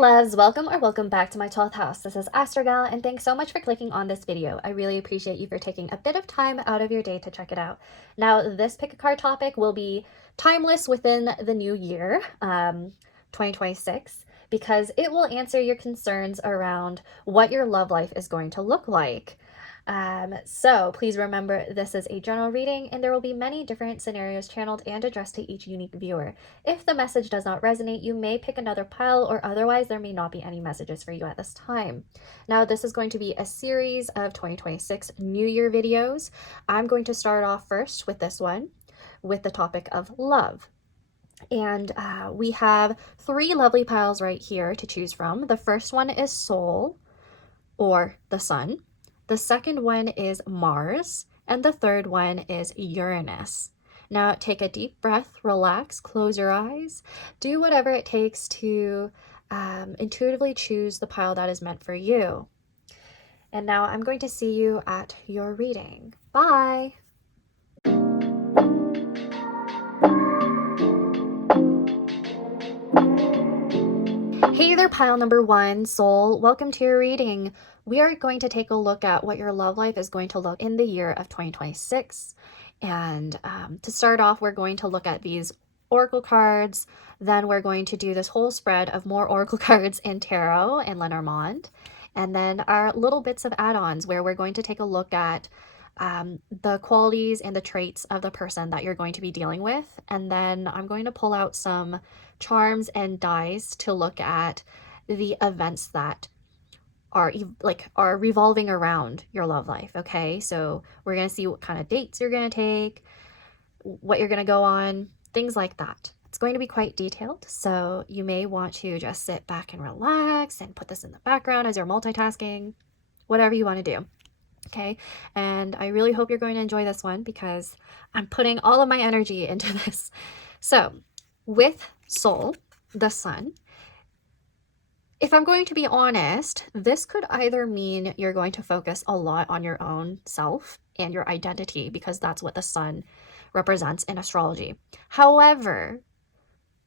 loves, welcome back to my 12th house. This is ASTROG L, and thanks so much for clicking on this video. I really appreciate you for taking a bit of time out of your day to check it out. Now, this pick a card topic will be timeless within the new year, 2026, because it will answer your concerns around what your love life is going to look like. So please remember, this is a general reading and there will be many different scenarios channeled and addressed to each unique viewer. If the message does not resonate, you may pick another pile, or otherwise there may not be any messages for you at this time. Now, this is going to be a series of 2026 New Year videos. I'm going to start off first with this one, with the topic of love. And we have three lovely piles right here to choose from. The first one is Soul, or the Sun. The second one is Mars, and the third one is Uranus. Now take a deep breath, relax, close your eyes, do whatever it takes to intuitively choose the pile that is meant for you. And now I'm going to see you at your reading. Bye! Hey there, pile number one, Soul. Welcome to your reading. We are going to take a look at what your love life is going to look in the year of 2026. And to start off, we're going to look at these oracle cards. Then we're going to do this whole spread of more oracle cards in tarot and Lenormand. And then our little bits of add-ons where we're going to take a look at the qualities and the traits of the person that you're going to be dealing with. And then I'm going to pull out some charms and dies to look at the events that are revolving around your love life. Okay, so we're going to see what kind of dates you're going to take, what you're going to go on, things like that. It's going to be quite detailed, so you may want to just sit back and relax and put this in the background as you're multitasking, whatever you want to do. Okay, and I really hope you're going to enjoy this one because I'm putting all of my energy into this. So with Soul, the Sun, if I'm going to be honest, this could either mean you're going to focus a lot on your own self and your identity, because that's what the Sun represents in astrology. However,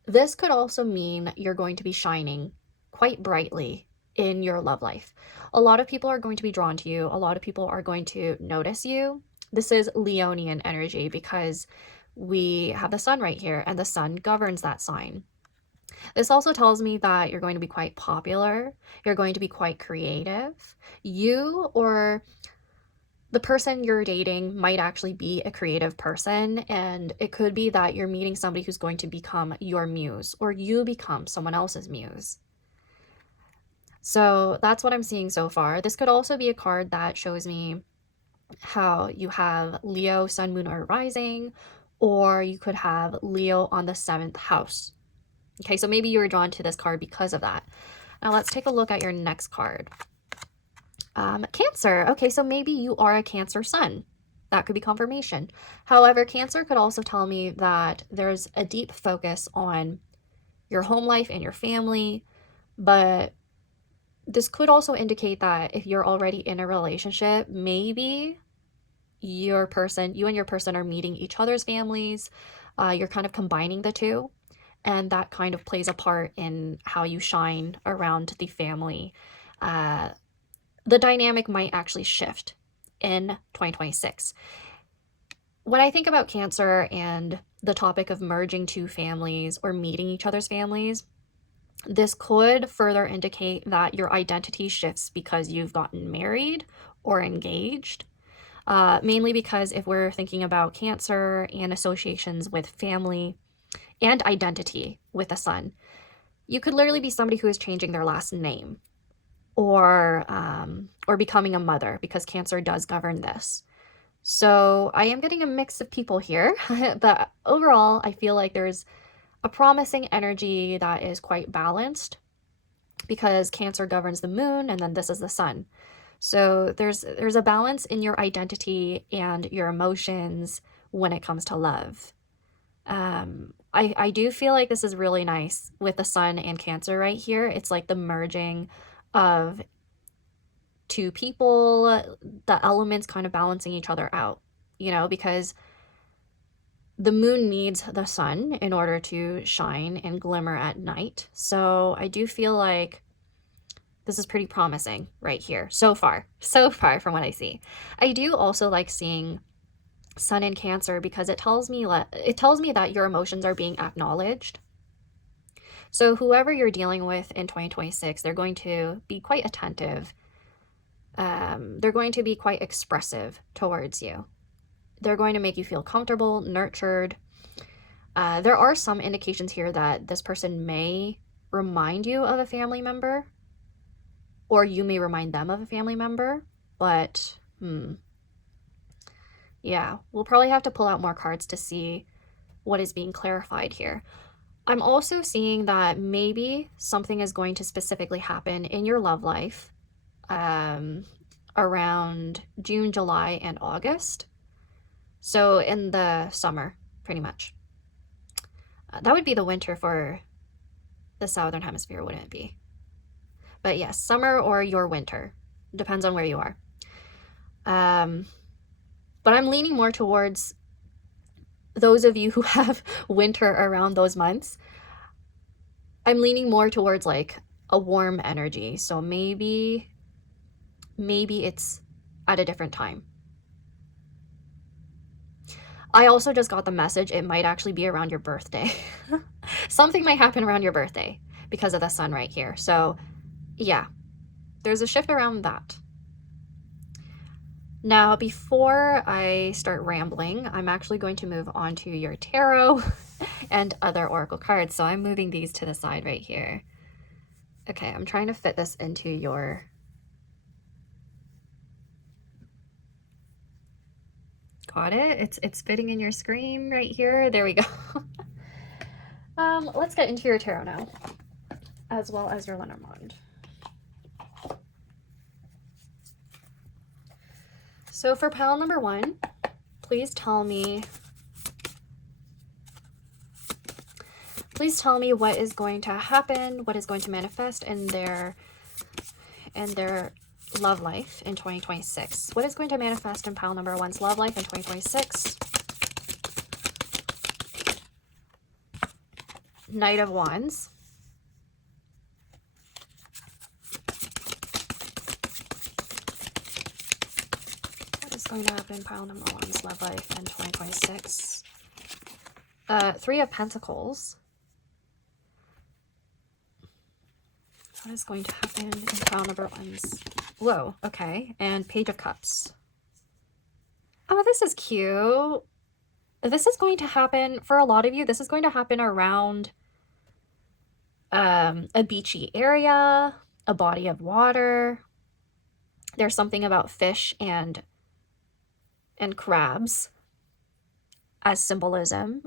this could also mean you're going to be shining quite brightly in your love life. A lot of people are going to be drawn to you. A lot of people are going to notice you. This is Leonian energy because we have the Sun right here, and the Sun governs that sign. This also tells me that you're going to be quite popular. You're going to be quite creative. You or the person you're dating might actually be a creative person, and it could be that you're meeting somebody who's going to become your muse, or you become someone else's muse. So that's what I'm seeing so far. This could also be a card that shows me how you have Leo, Sun, Moon, or Rising, or you could have Leo on the 7th house. Okay, so maybe you were drawn to this card because of that. Now let's take a look at your next card. Cancer. Okay, so maybe you are a Cancer Sun. That could be confirmation. However, Cancer could also tell me that there's a deep focus on your home life and your family, but this could also indicate that if you're already in a relationship, maybe you and your person are meeting each other's families. You're kind of combining the two. And that kind of plays a part in how you shine around the family. The dynamic might actually shift in 2026. When I think about Cancer and the topic of merging two families or meeting each other's families, this could further indicate that your identity shifts because you've gotten married or engaged. Mainly because if we're thinking about Cancer and associations with family and identity with the Sun, you could literally be somebody who is changing their last name or becoming a mother, because Cancer does govern this. So I am getting a mix of people here, but overall I feel like there's a promising energy that is quite balanced because Cancer governs the Moon and then this is the Sun. So there's a balance in your identity and your emotions when it comes to love. I do feel like this is really nice with the Sun and Cancer right here. It's like the merging of two people, the elements kind of balancing each other out, because the Moon needs the Sun in order to shine and glimmer at night. So I do feel like This is pretty promising right here. So far from what I see. I do also like seeing Sun in Cancer because it tells me that your emotions are being acknowledged. So whoever you're dealing with in 2026, they're going to be quite attentive. They're going to be quite expressive towards you. They're going to make you feel comfortable, nurtured. There are some indications here that this person may remind you of a family member, or you may remind them of a family member, but yeah, we'll probably have to pull out more cards to see what is being clarified here. I'm also seeing that maybe something is going to specifically happen in your love life around June, July, and August. So in the summer, pretty much. That would be the winter for the Southern Hemisphere, wouldn't it be? But yes, summer or your winter. Depends on where you are. But I'm leaning more towards those of you who have winter around those months. I'm leaning more towards like a warm energy. So maybe it's at a different time. I also just got the message it might actually be around your birthday. Something might happen around your birthday because of the sun right here. So yeah, there's a shift around that. Now, before I start rambling, I'm actually going to move on to your tarot and other oracle cards. So I'm moving these to the side right here. Okay, I'm trying to fit this into your... Got it? It's fitting in your screen right here. There we go. Let's get into your tarot now, as well as your Lenormand. So for pile number 1, please tell me what is going to happen, what is going to manifest in their love life in 2026. What is going to manifest in pile number 1's love life in 2026? Knight of Wands. What is going to happen in pile number 1's love life in 2026? 3 of Pentacles. What is going to happen in pile number 1's? Whoa, okay. And Page of Cups. Oh, this is cute. This is going to happen, for a lot of you, this is going to happen around a beachy area, a body of water. There's something about fish and crabs as symbolism,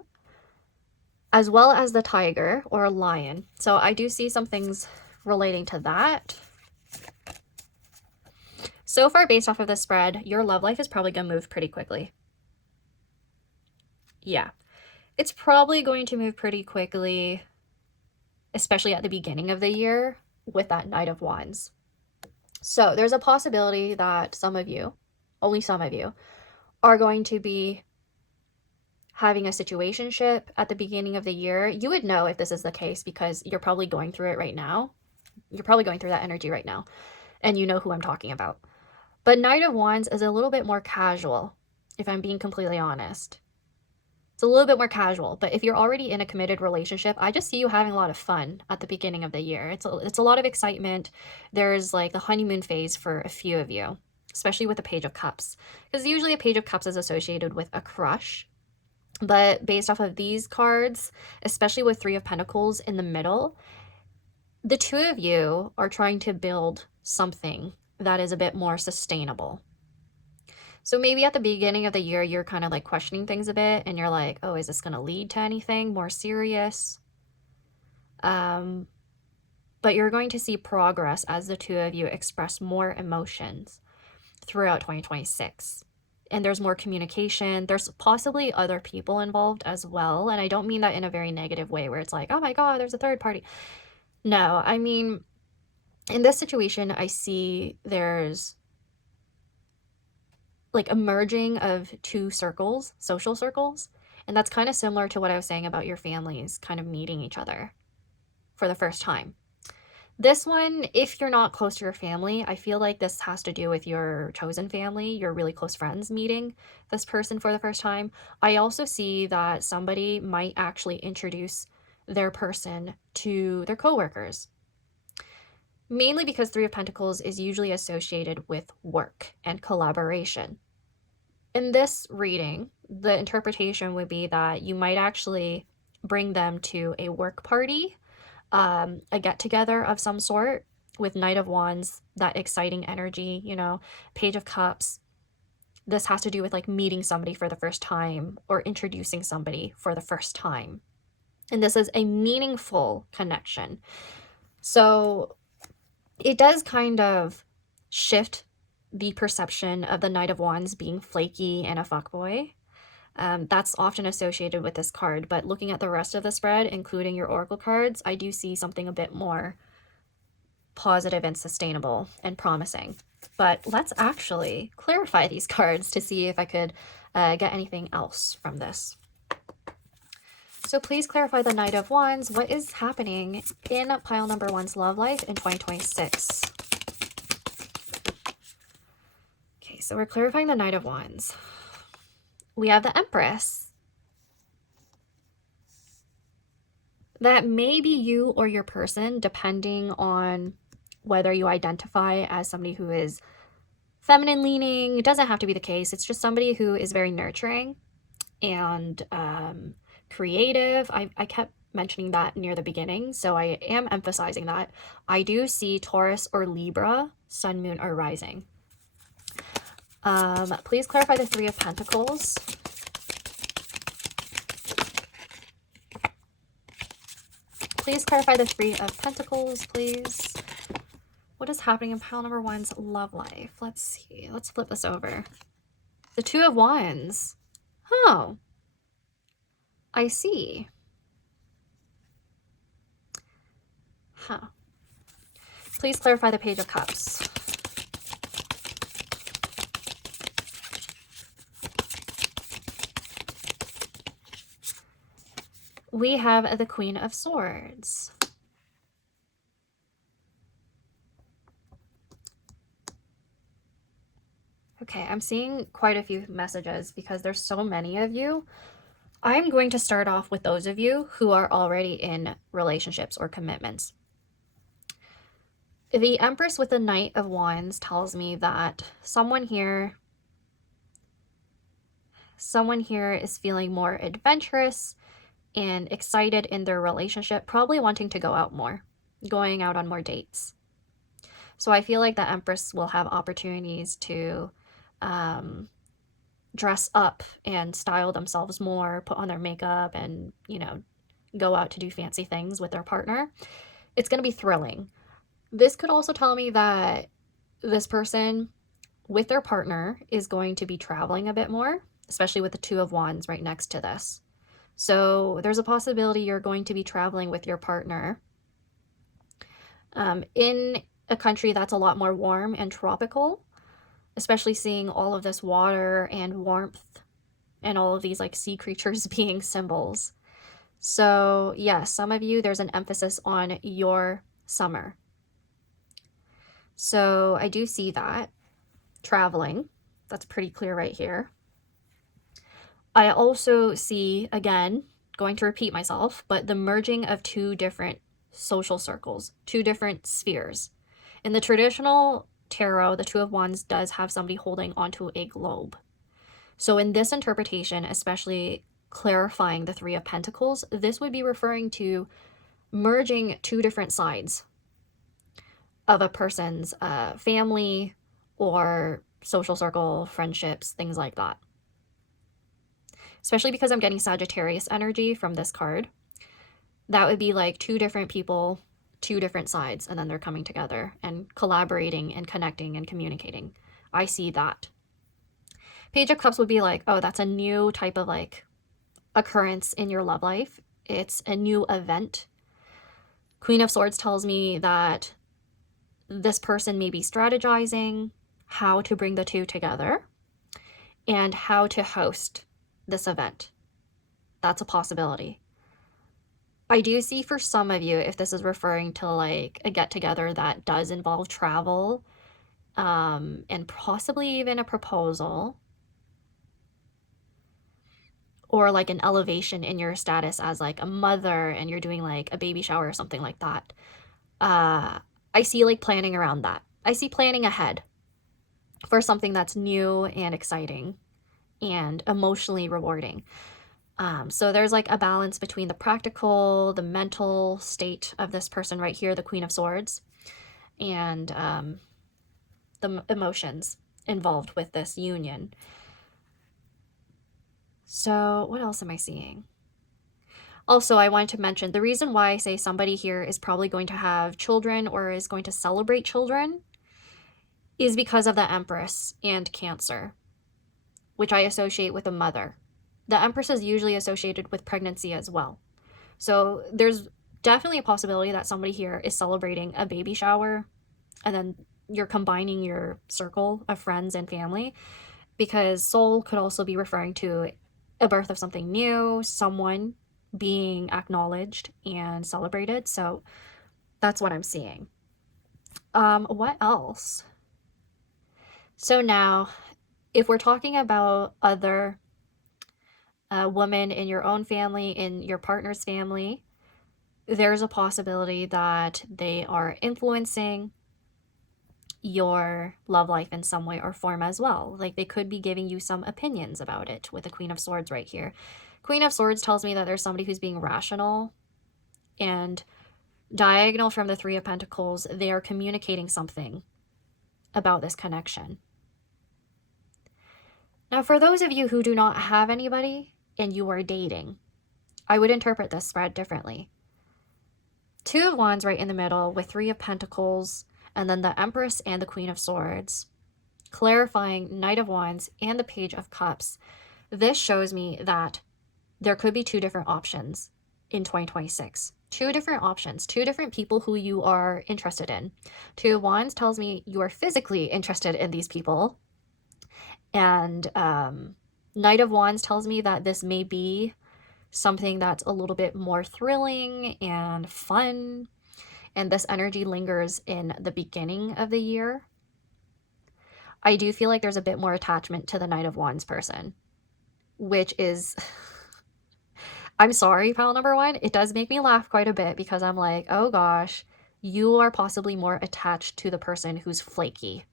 as well as the tiger or lion. So I do see some things relating to that. So far, based off of this spread, your love life is probably going to move pretty quickly. Yeah, it's probably going to move pretty quickly, especially at the beginning of the year with that Knight of Wands. So there's a possibility that some of you, only some of you, are going to be having a situationship at the beginning of the year. You would know if this is the case because you're probably going through it right now. You're probably going through that energy right now, and you know who I'm talking about. But Knight of Wands is a little bit more casual, if I'm being completely honest. It's a little bit more casual, but if you're already in a committed relationship, I just see you having a lot of fun at the beginning of the year. It's a lot of excitement. There's like the honeymoon phase for a few of you, especially with the Page of Cups, because usually a Page of Cups is associated with a crush. But based off of these cards, especially with 3 of Pentacles in the middle, the 2 of you are trying to build something that is a bit more sustainable. So maybe at the beginning of the year, you're kind of like questioning things a bit and you're like, oh, is this going to lead to anything more serious? But you're going to see progress as the 2 of you express more emotions throughout 2026. And there's more communication. There's possibly other people involved as well. And I don't mean that in a very negative way where it's like, oh my God, there's a third party. No, I mean, in this situation, I see there's like a merging of 2 circles, social circles. And that's kind of similar to what I was saying about your families kind of meeting each other for the first time. This one, if you're not close to your family, I feel like this has to do with your chosen family, your really close friends meeting this person for the first time. I also see that somebody might actually introduce their person to their coworkers. Mainly because Three of Pentacles is usually associated with work and collaboration. In this reading, the interpretation would be that you might actually bring them to a work party, a get-together of some sort, with Knight of Wands, that exciting energy, you know, Page of Cups. This has to do with like meeting somebody for the first time or introducing somebody for the first time. And this is a meaningful connection. So it does kind of shift the perception of the Knight of Wands being flaky and a fuckboy. That's often associated with this card, but looking at the rest of the spread, including your oracle cards, I do see something a bit more positive and sustainable and promising. But let's actually clarify these cards to see if I could get anything else from this. So please clarify the Knight of Wands. What is happening in pile number 1's love life in 2026? Okay, so we're clarifying the Knight of Wands. We have the Empress. That may be you or your person, depending on whether you identify as somebody who is feminine leaning. It doesn't have to be the case. It's just somebody who is very nurturing and creative. I kept mentioning that near the beginning, so I am emphasizing that. I do see Taurus or Libra, Sun, Moon, or Rising. Please clarify the Three of Pentacles. Please clarify the Three of Pentacles, please. What is happening in pile number 1's love life? Let's see. Let's flip this over. The Two of Wands. Oh, I see. Huh. Please clarify the Page of Cups. We have the Queen of Swords. Okay, I'm seeing quite a few messages because there's so many of you. I'm going to start off with those of you who are already in relationships or commitments. The Empress with the Knight of Wands tells me that someone here is feeling more adventurous and excited in their relationship, probably wanting to go out more, going out on more dates. So I feel like the Empress will have opportunities to dress up and style themselves more, put on their makeup, and, you know, go out to do fancy things with their partner. It's going to be thrilling. This could also tell me that this person with their partner is going to be traveling a bit more, especially with the Two of Wands right next to this. So there's a possibility you're going to be traveling with your partner in a country that's a lot more warm and tropical, especially seeing all of this water and warmth and all of these like sea creatures being symbols. So yes, some of you, there's an emphasis on your summer. So I do see that traveling. That's pretty clear right here. I also see, again, going to repeat myself, but the merging of two different social circles, two different spheres. In the traditional tarot, the Two of Wands does have somebody holding onto a globe. So in this interpretation, especially clarifying the Three of Pentacles, this would be referring to merging two different sides of a person's family or social circle, friendships, things like that. Especially because I'm getting Sagittarius energy from this card. That would be like two different people, two different sides, and then they're coming together and collaborating and connecting and communicating. I see that. Page of Cups would be like, oh, that's a new type of like occurrence in your love life. It's a new event. Queen of Swords tells me that this person may be strategizing how to bring the two together and how to host this event. That's a possibility. I do see for some of you, if this is referring to like a get together that does involve travel, and possibly even a proposal, or like an elevation in your status as like a mother and you're doing like a baby shower or something like that. I see like planning around that. I see planning ahead for something that's new and exciting and emotionally rewarding. So there's like a balance between the practical, the mental state of this person right here, the Queen of Swords, and the emotions involved with this union. So what else am I seeing? Also, I wanted to mention the reason why I say somebody here is probably going to have children or is going to celebrate children is because of the Empress and Cancer, which I associate with a mother. The Empress is usually associated with pregnancy as well. So there's definitely a possibility that somebody here is celebrating a baby shower, and then you're combining your circle of friends and family, because soul could also be referring to a birth of something new, someone being acknowledged and celebrated. So that's what I'm seeing. What else? So now, if we're talking about other women in your own family, in your partner's family, there's a possibility that they are influencing your love life in some way or form as well. Like they could be giving you some opinions about it with the Queen of Swords right here. Queen of Swords tells me that there's somebody who's being rational, and diagonal from the Three of Pentacles, they are communicating something about this connection. Now, for those of you who do not have anybody and you are dating, I would interpret this spread differently. Two of Wands right in the middle with Three of Pentacles, and then the Empress and the Queen of Swords, clarifying Knight of Wands and the Page of Cups. This shows me that there could be two different options in 2026. Two different options, two different people who you are interested in. Two of Wands tells me you are physically interested in these people. And Knight of Wands tells me that this may be something that's a little bit more thrilling and fun. And this energy lingers in the beginning of the year. I do feel like there's a bit more attachment to the Knight of Wands person, which is, I'm sorry, pile number one, it does make me laugh quite a bit because I'm like, oh gosh, you are possibly more attached to the person who's flaky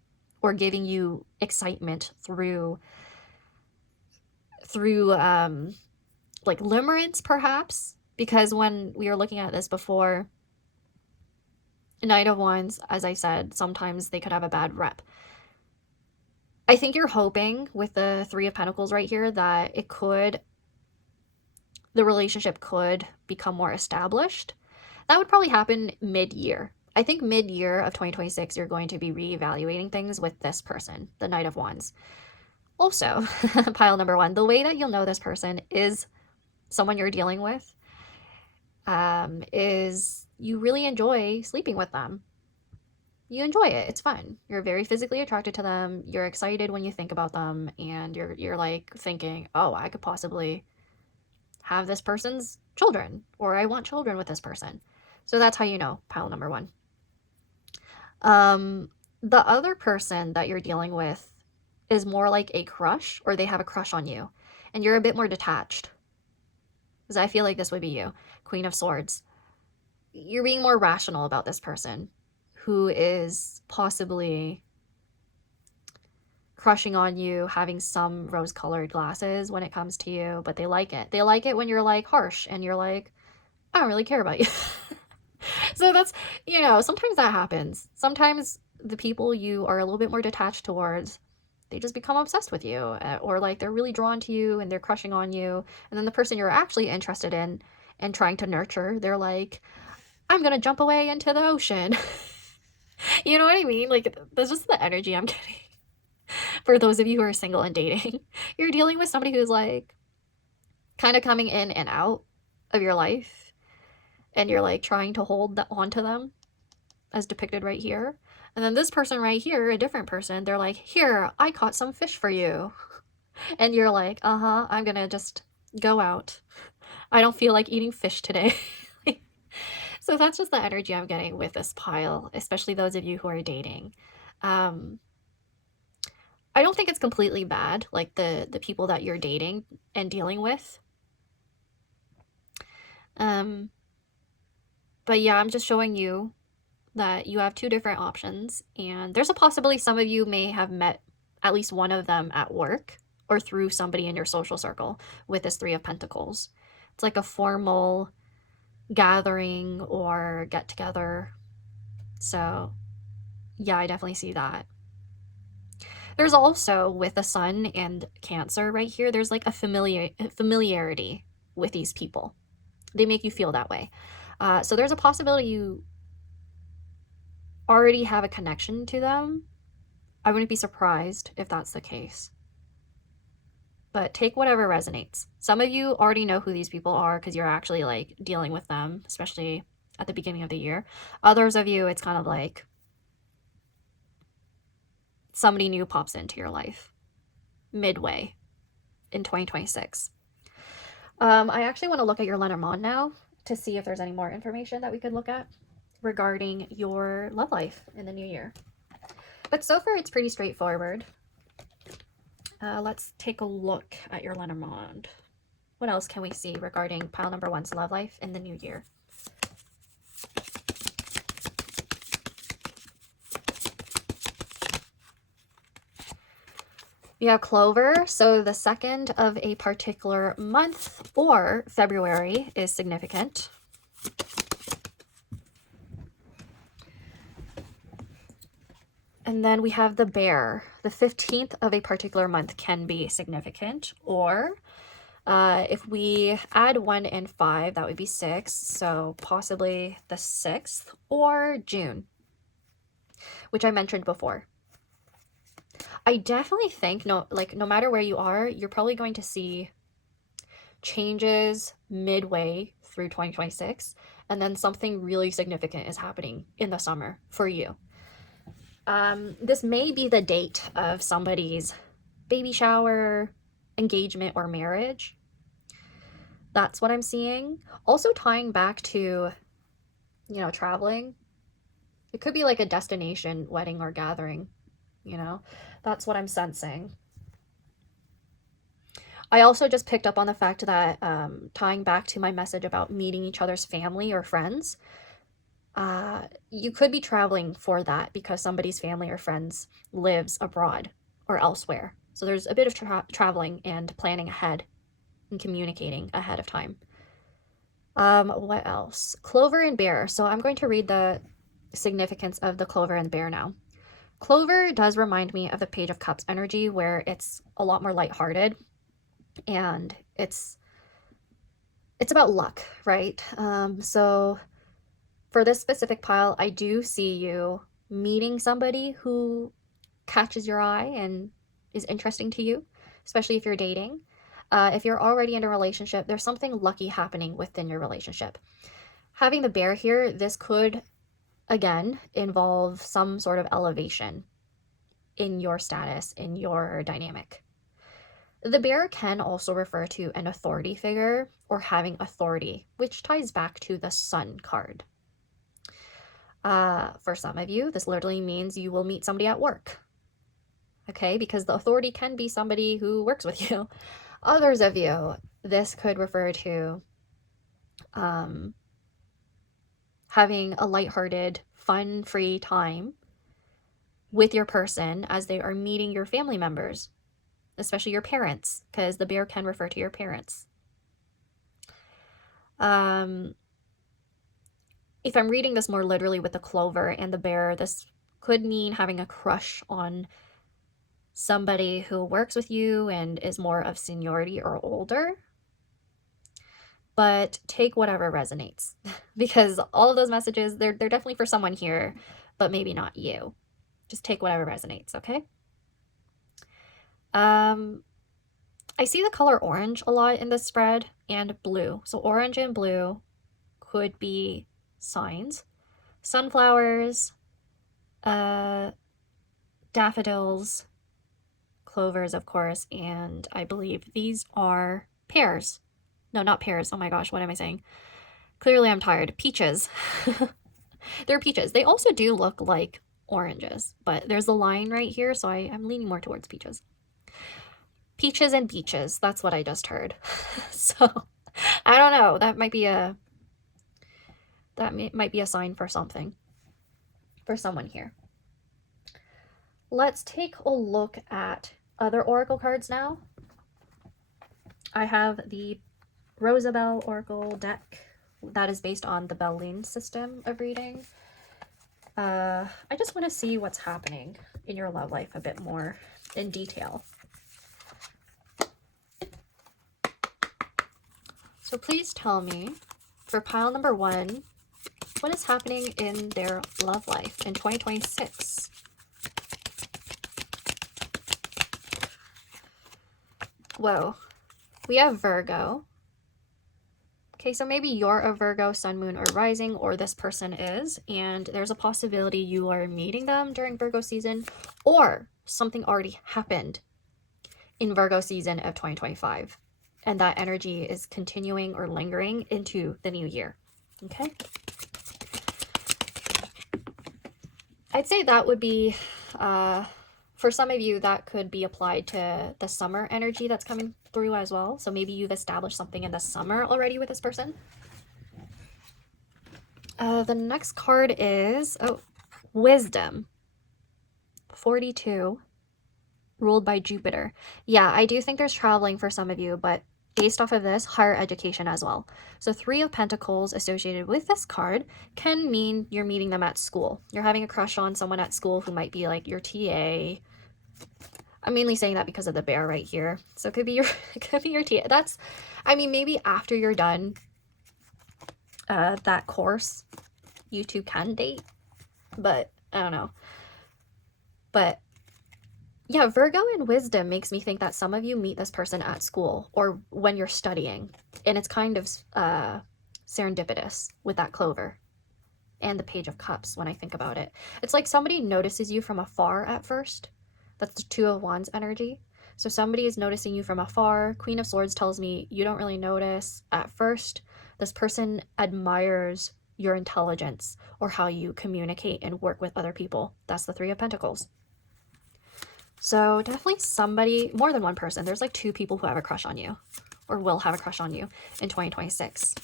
or giving you excitement through like limerence perhaps, because when we were looking at this before, Knight of Wands, as I said, sometimes they could have a bad rep. I think you're hoping with the Three of Pentacles right here that the relationship could become more established. That would probably happen mid-year. I think mid-year of 2026, you're going to be reevaluating things with this person, the Knight of Wands. Also, pile number one, the way that you'll know this person is someone you're dealing with, is you really enjoy sleeping with them. You enjoy it. It's fun. You're very physically attracted to them. You're excited when you think about them, and you're like thinking, oh, I could possibly have this person's children, or I want children with this person. So that's how you know, pile number one. The other person that you're dealing with is more like a crush, or they have a crush on you, and you're a bit more detached. Because I feel like this would be you, Queen of Swords. You're being more rational about this person who is possibly crushing on you, having some rose-colored glasses when it comes to you, but they like it. They like it when you're like harsh and you're like, I don't really care about you. So that's, sometimes that happens. Sometimes the people you are a little bit more detached towards, they just become obsessed with you, or like they're really drawn to you and they're crushing on you. And then the person you're actually interested in and trying to nurture, they're like, I'm going to jump away into the ocean. You know what I mean? Like, that's just the energy I'm getting. For those of you who are single and dating, you're dealing with somebody who's like kind of coming in and out of your life, and you're like trying to hold onto them, as depicted right here. And then this person right here, a different person, they're like, here, I caught some fish for you. And you're like, I'm gonna just go out. I don't feel like eating fish today. So that's just the energy I'm getting with this pile, especially those of you who are dating. Um, I don't think it's completely bad, like the people that you're dating and dealing with. But yeah, I'm just showing you that you have two different options, and there's a possibility some of you may have met at least one of them at work or through somebody in your social circle with this Three of Pentacles. It's like a formal gathering or get together. So yeah, I definitely see that. There's also, with the Sun and Cancer right here, there's like a familiarity with these people. They make you feel that way. So there's a possibility you already have a connection to them. I wouldn't be surprised if that's the case. But take whatever resonates. Some of you already know who these people are because you're actually like dealing with them, especially at the beginning of the year. Others of you, it's kind of like somebody new pops into your life midway in 2026. I actually want to look at your Lenormand now to see if there's any more information that we could look at regarding your love life in the new year. But so far, it's pretty straightforward. Let's take a look at your Lenormand. What else can we see regarding pile number one's love life in the new year? You have Clover, so the second of a particular month or February is significant. And then we have the Bear. The 15th of a particular month can be significant, or if we add 1 and 5, that would be 6, so possibly the 6th or June, which I mentioned before. I definitely think no matter where you are, you're probably going to see changes midway through 2026, and then something really significant is happening in the summer for you. This may be the date of somebody's baby shower, engagement, or marriage. That's what I'm seeing. Also tying back to, traveling. It could be like a destination wedding or gathering, That's what I'm sensing. I also just picked up on the fact that tying back to my message about meeting each other's family or friends, you could be traveling for that because somebody's family or friends lives abroad or elsewhere. So there's a bit of traveling and planning ahead and communicating ahead of time. What else? Clover and Bear. So I'm going to read the significance of the Clover and Bear now. Clover does remind me of the Page of Cups energy, where it's a lot more lighthearted and it's about luck, right? So for this specific pile, I do see you meeting somebody who catches your eye and is interesting to you, especially if you're dating. If you're already in a relationship, there's something lucky happening within your relationship. Having the Bear here, this could, again, involve some sort of elevation in your status, in your dynamic. The Bear can also refer to an authority figure or having authority, which ties back to the Sun card. For some of you, this literally means you will meet somebody at work. Okay, because the authority can be somebody who works with you. Others of you, this could refer to having a lighthearted, fun-free time with your person as they are meeting your family members, especially your parents, because the Bear can refer to your parents. If I'm reading this more literally with the Clover and the Bear, this could mean having a crush on somebody who works with you and is more of seniority or older. But take whatever resonates, because all of those messages, they're definitely for someone here, but maybe not you. Just take whatever resonates, okay? I see the color orange a lot in this spread, and blue. So orange and blue could be signs. Sunflowers, daffodils, clovers, of course, and I believe these are pears. No, not pears. Oh my gosh, what am I saying? Clearly I'm tired. Peaches. They're peaches. They also do look like oranges, but there's a line right here, so I'm leaning more towards peaches. Peaches and beaches. That's what I just heard. So I don't know. That might be a sign for something for someone here. Let's take a look at other oracle cards now. I have the Rosabelle Oracle deck that is based on the Belline system of reading. I just want to see what's happening in your love life a bit more in detail. So please tell me, for pile number 1, what is happening in their love life in 2026? Whoa. We have Virgo. Okay, so maybe you're a Virgo, sun, moon, or rising, or this person is, and there's a possibility you are meeting them during Virgo season, or something already happened in Virgo season of 2025, and that energy is continuing or lingering into the new year. Okay? I'd say that would be, for some of you, that could be applied to the summer energy that's coming through as well. So maybe you've established something in the summer already with this person. The next card is, Wisdom. 42. Ruled by Jupiter. Yeah, I do think there's traveling for some of you, but based off of this, higher education as well. So 3 of Pentacles associated with this card can mean you're meeting them at school. You're having a crush on someone at school who might be like your TA. I'm mainly saying that because of the bear right here. So it could be your TA. That's, I mean, maybe after you're done that course, you two can date, but I don't know. But yeah, Virgo and Wisdom makes me think that some of you meet this person at school or when you're studying, and it's kind of serendipitous with that clover and the Page of Cups when I think about it. It's like somebody notices you from afar at first. That's the 2 of Wands energy. So somebody is noticing you from afar. Queen of Swords tells me you don't really notice at first. This person admires your intelligence or how you communicate and work with other people. That's the 3 of Pentacles. So definitely somebody, more than one person. There's like 2 people who have a crush on you or will have a crush on you in 2026.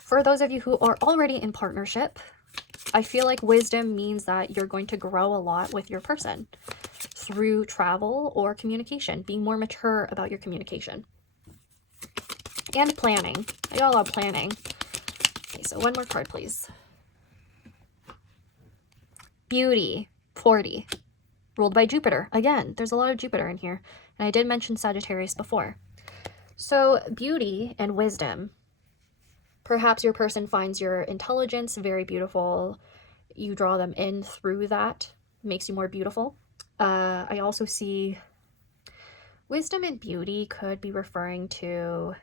For those of you who are already in partnership, I feel like Wisdom means that you're going to grow a lot with your person through travel or communication, being more mature about your communication. And planning. I got a lot of planning. Okay, so one more card, please. Beauty, 40. Ruled by Jupiter. Again, there's a lot of Jupiter in here. And I did mention Sagittarius before. So beauty and wisdom. Perhaps your person finds your intelligence very beautiful. You draw them in through that. Makes you more beautiful. I also see wisdom and beauty could be referring to,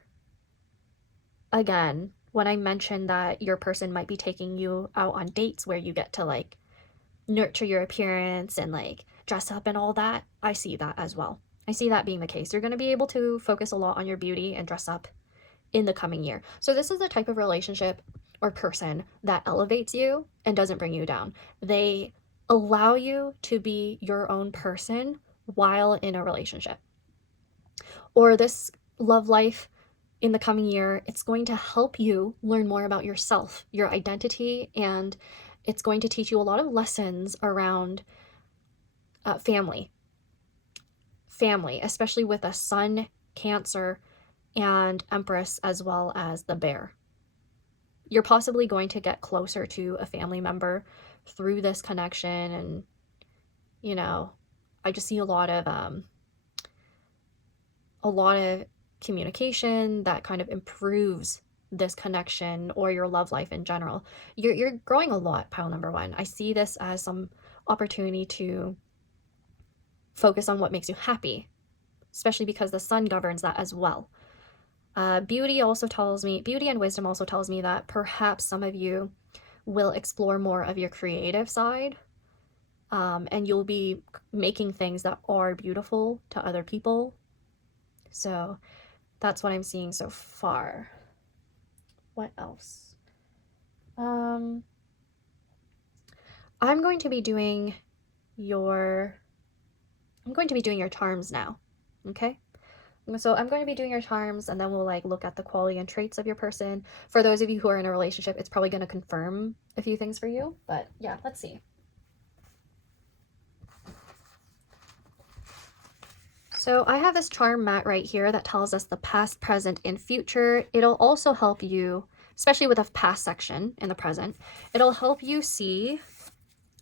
again, when I mentioned that your person might be taking you out on dates where you get to like nurture your appearance and like dress up and all that. I see that as well. I see that being the case. You're going to be able to focus a lot on your beauty and dress up in the coming year. So this is the type of relationship or person that elevates you and doesn't bring you down. They allow you to be your own person while in a relationship. Or this love life in the coming year, it's going to help you learn more about yourself, your identity, and it's going to teach you a lot of lessons around family, especially with a Sun, Cancer, and Empress, as well as the bear. You're possibly going to get closer to a family member through this connection, and you know, I just see a lot of communication that kind of improves this connection or your love life in general. You're growing a lot, pile number 1. I see this as some opportunity to focus on what makes you happy, especially because the sun governs that as well. Beauty and wisdom also tells me that perhaps some of you will explore more of your creative side, and you'll be making things that are beautiful to other people. So that's what I'm seeing so far. What else? I'm going to be doing your charms now. Okay? So I'm going to be doing your charms, and then we'll like look at the quality and traits of your person. For those of you who are in a relationship, it's probably going to confirm a few things for you. But yeah, let's see. So I have this charm mat right here that tells us the past, present, and future. It'll also help you, especially with a past section in the present, it'll help you see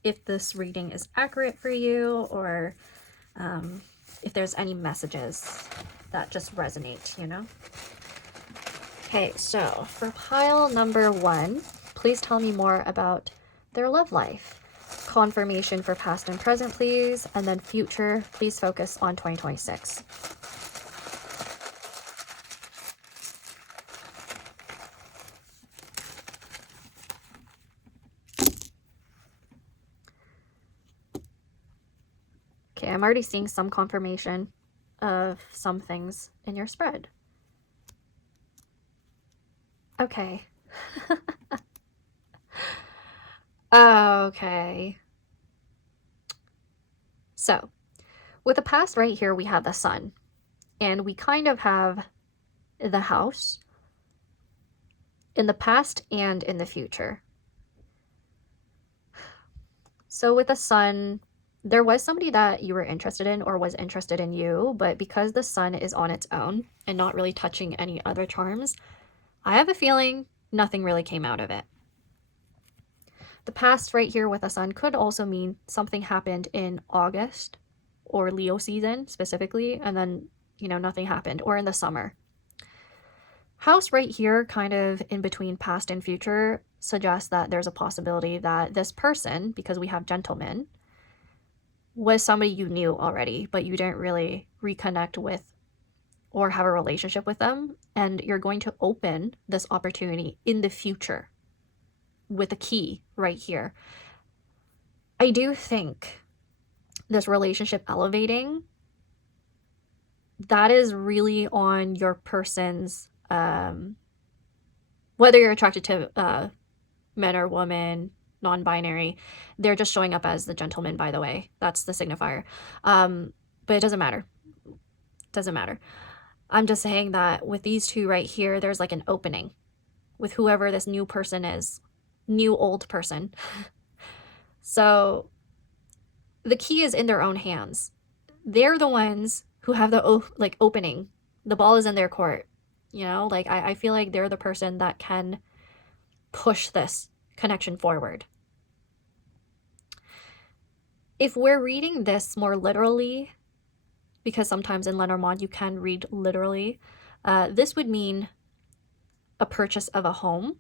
if this reading is accurate for you, or if there's any messages that just resonate, you know? Okay, so for pile number 1, please tell me more about their love life. Confirmation for past and present, please. And then future, please focus on 2026. Okay, I'm already seeing some confirmation of some things in your spread. Okay. Okay. So, with the past right here, we have the sun. And we kind of have the house in the past and in the future. So with the sun, there was somebody that you were interested in or was interested in you, but because the sun is on its own and not really touching any other charms, I have a feeling nothing really came out of it. The past right here with the sun could also mean something happened in August or Leo season specifically, and then, you know, nothing happened, or in the summer. House right here, kind of in between past and future, suggests that there's a possibility that this person, because we have gentleman, was somebody you knew already, but you didn't really reconnect with or have a relationship with them, and you're going to open this opportunity in the future with a key right here. I do think this relationship elevating, that is really on your person's, whether you're attracted to men or women, non-binary, they're just showing up as the gentleman, by the way. That's the signifier. But it doesn't matter. Doesn't matter. I'm just saying that with these two right here, there's like an opening with whoever this new person is. New old person. So the key is in their own hands. They're the ones who have the opening. The ball is in their court. You know, like I feel like they're the person that can push this connection forward. If we're reading this more literally, because sometimes in Lenormand you can read literally, this would mean a purchase of a home.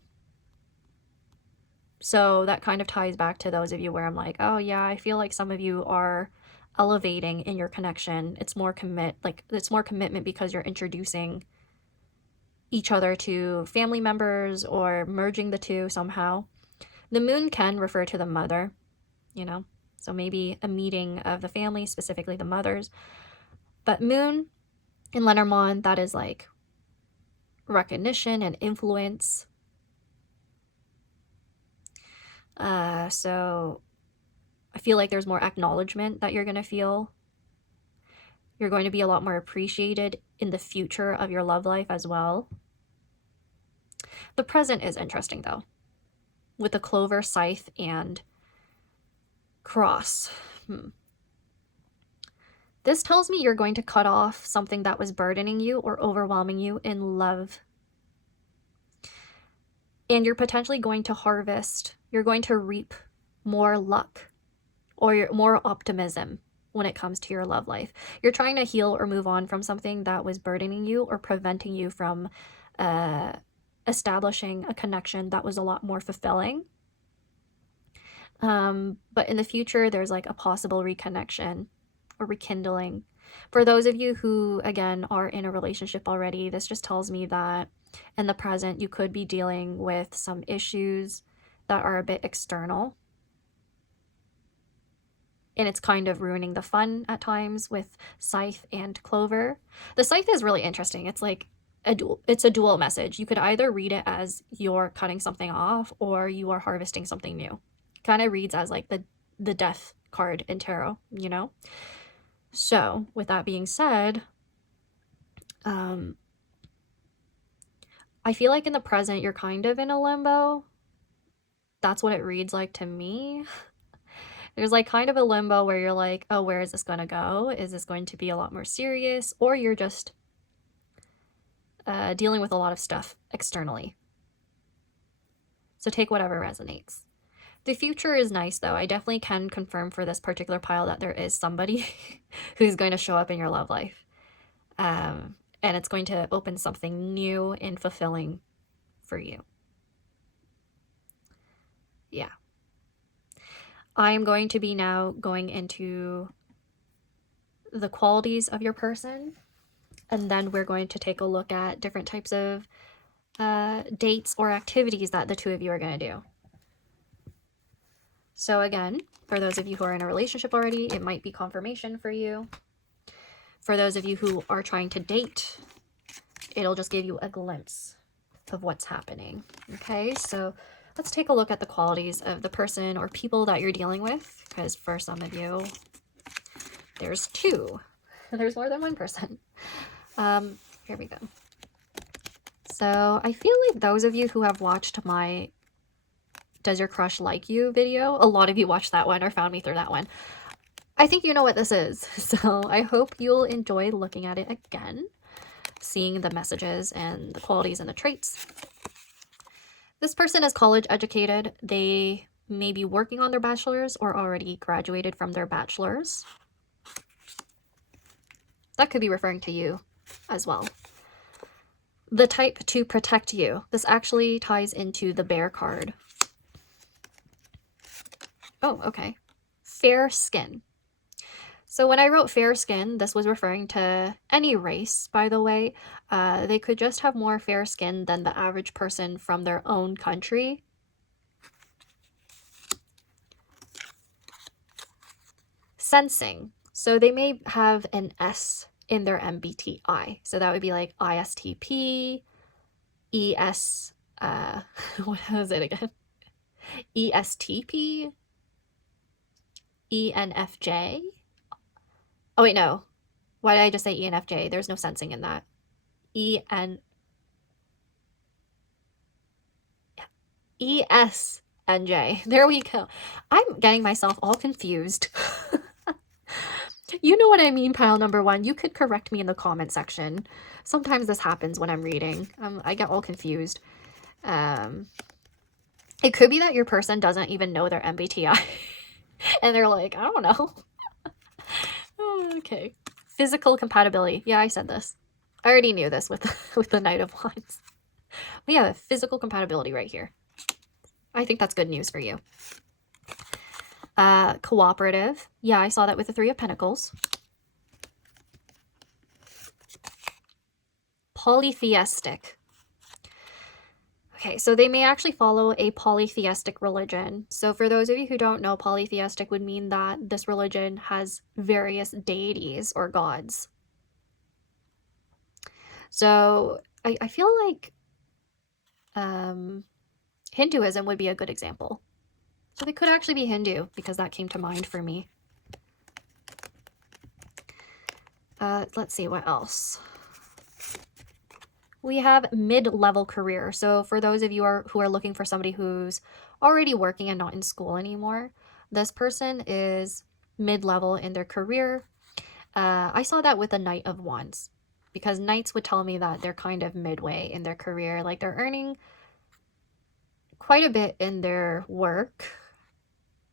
So that kind of ties back to those of you where I'm like, oh yeah, I feel like some of you are elevating in your connection. It's more commitment because you're introducing each other to family members or merging the two somehow. The moon can refer to the mother, you know, so maybe a meeting of the family, specifically the mothers. But moon in Lenormand, that is like recognition and influence. So I feel like there's more acknowledgement that you're going to feel. You're going to be a lot more appreciated in the future of your love life as well. The present is interesting though, with the clover, scythe, and cross. This tells me you're going to cut off something that was burdening you or overwhelming you in love. And you're potentially going to harvest, you're going to reap more luck or more optimism when it comes to your love life. You're trying to heal or move on from something that was burdening you or preventing you from establishing a connection that was a lot more fulfilling. But in the future, there's like a possible reconnection or rekindling. For those of you who, again, are in a relationship already, this just tells me that in the present, you could be dealing with some issues that are a bit external. And it's kind of ruining the fun at times with scythe and clover. The scythe is really interesting. It's like it's a dual message. You could either read it as you're cutting something off or you are harvesting something new. Kind of reads as like the death card in tarot, you know? So with that being said, I feel like in the present you're kind of in a limbo. That's what it reads like to me. There's like kind of a limbo where you're like, oh, where is this going to go? Is this going to be a lot more serious? Or you're just dealing with a lot of stuff externally. So take whatever resonates. The future is nice though. I definitely can confirm for this particular pile that there is somebody who's going to show up in your love life. And it's going to open something new and fulfilling for you. Yeah. I am going to be now going into the qualities of your person. And then we're going to take a look at different types of dates or activities that the two of you are going to do. So again, for those of you who are in a relationship already, it might be confirmation for you. For those of you who are trying to date, it'll just give you a glimpse of what's happening. Okay, so let's take a look at the qualities of the person or people that you're dealing with, because for some of you, there's two. There's more than one person. Here we go. So I feel like those of you who have watched my Does Your Crush Like You video, a lot of you watched that one or found me through that one. I think you know what this is. So I hope you'll enjoy looking at it again, seeing the messages and the qualities and the traits. This person is college educated. They may be working on their bachelor's or already graduated from their bachelor's. That could be referring to you as well. The type to protect you. This actually ties into the bear card. Oh, okay. Fair skin. So when I wrote fair skin, this was referring to any race, by the way. They could just have more fair skin than the average person from their own country. Sensing. So they may have an S in their MBTI. So that would be like ISTP, ES, what was it again? ESTP, ENFJ. Oh, wait, no. Why did I just say ENFJ? There's no sensing in that. ESNJ. There we go. I'm getting myself all confused. You know what I mean, pile number one. You could correct me in the comment section. Sometimes this happens when I'm reading. I get all confused. It could be that your person doesn't even know their MBTI. And they're like, I don't know. Okay. Physical compatibility. Yeah, I said this. I already knew this with the Knight of Wands. We have a physical compatibility right here. I think that's good news for you. Cooperative. Yeah, I saw that with the Three of Pentacles. Polytheistic. Okay, so they may actually follow a polytheistic religion. So for those of you who don't know, polytheistic would mean that this religion has various deities or gods. So I feel like Hinduism would be a good example. So they could actually be Hindu because that came to mind for me. Let's see what else. We have mid-level career. So for those of you who are looking for somebody who's already working and not in school anymore, this person is mid-level in their career. I saw that with the Knight of Wands because Knights would tell me that they're kind of midway in their career. Like they're earning quite a bit in their work.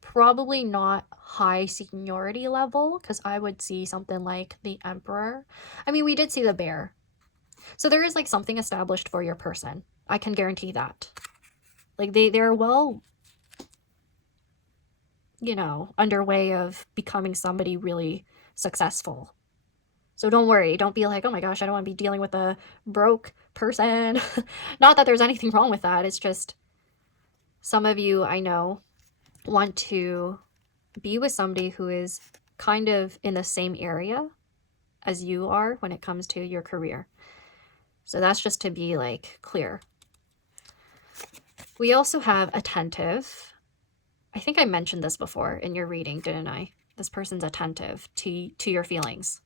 Probably not high seniority level because I would see something like the Emperor. I mean, we did see the Bear. So there is like something established for your person. I can guarantee that. Like they're well, you know, underway of becoming somebody really successful. So don't worry. Don't be like, oh my gosh, I don't want to be dealing with a broke person. Not that there's anything wrong with that. It's just some of you I know want to be with somebody who is kind of in the same area as you are when it comes to your career. So that's just to be like clear. We also have attentive. I think I mentioned this before in your reading, didn't I? This person's attentive to your feelings,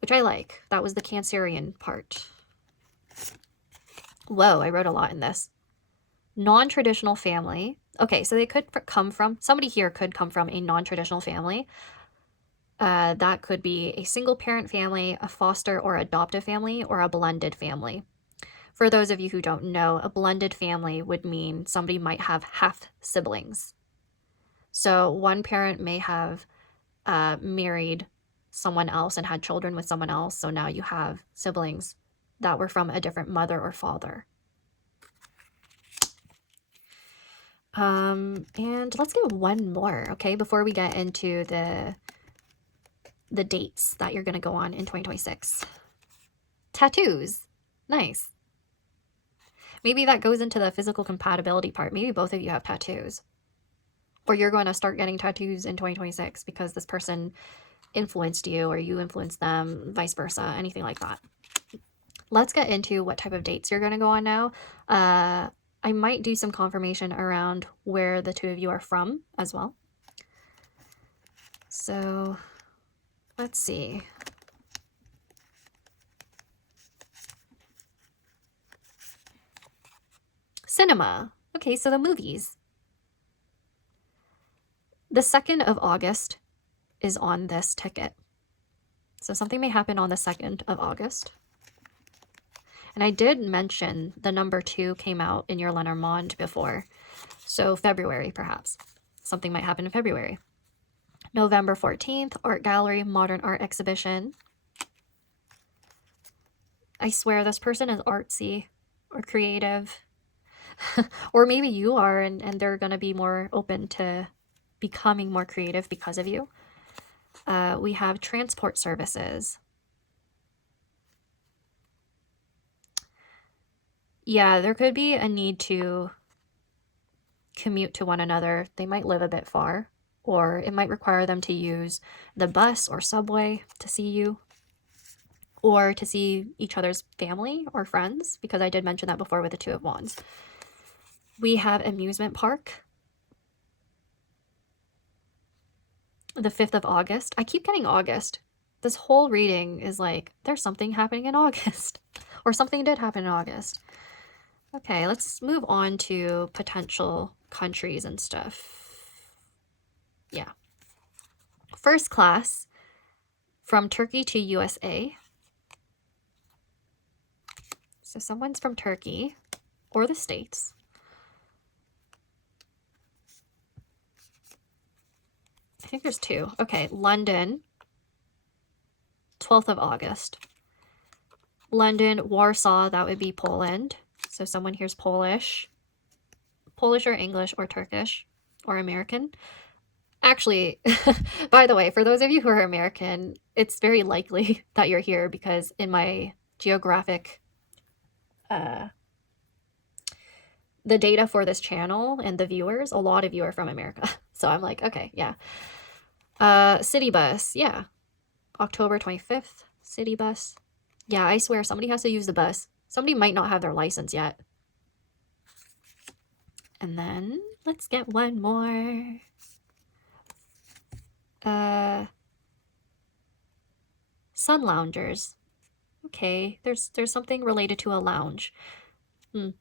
which I like. That was the Cancerian part. Whoa, I wrote a lot in this. Non-traditional family. Okay, so they could come from, somebody here could come from a non-traditional family. That could be a single parent family, a foster or adoptive family, or a blended family. For those of you who don't know, a blended family would mean somebody might have half siblings. So one parent may have married someone else and had children with someone else. So now you have siblings that were from a different mother or father. And let's get one more, okay, before we get into the dates that you're going to go on in 2026. Tattoos. Nice. Maybe that goes into the physical compatibility part. Maybe both of you have tattoos. Or you're going to start getting tattoos in 2026 because this person influenced you or you influenced them, vice versa, anything like that. Let's get into what type of dates you're going to go on now. I might do some confirmation around where the two of you are from as well. So let's see. Cinema. Okay, so the movies. The 2nd of August is on this ticket. So something may happen on the 2nd of August. And I did mention the number 2 came out in your Lenormand before. So February, perhaps. Something might happen in February. November 14th, art gallery, modern art exhibition. I swear this person is artsy or creative. Or maybe you are and they're going to be more open to becoming more creative because of you. We have transport services. Yeah, there could be a need to commute to one another. They might live a bit far, or it might require them to use the bus or subway to see you, or to see each other's family or friends, because I did mention that before with the 2 of Wands. We have amusement park. The 5th of August. I keep getting August. This whole reading is like, there's something happening in August. Or something did happen in August. Okay, let's move on to potential countries and stuff. Yeah. First class from Turkey to USA. So someone's from Turkey or the States. I think there's 2. Okay, London, 12th of August. London, Warsaw, that would be Poland. So someone here's Polish. Polish or English or Turkish or American. Actually, by the way, for those of you who are American, it's very likely that you're here because in my geographic, the data for this channel and the viewers, a lot of you are from America. So I'm like, okay, yeah. City bus, yeah. October 25th, city bus. Yeah, I swear somebody has to use the bus. Somebody might not have their license yet. And then let's get one more. Sun loungers. Okay, there's something related to a lounge. The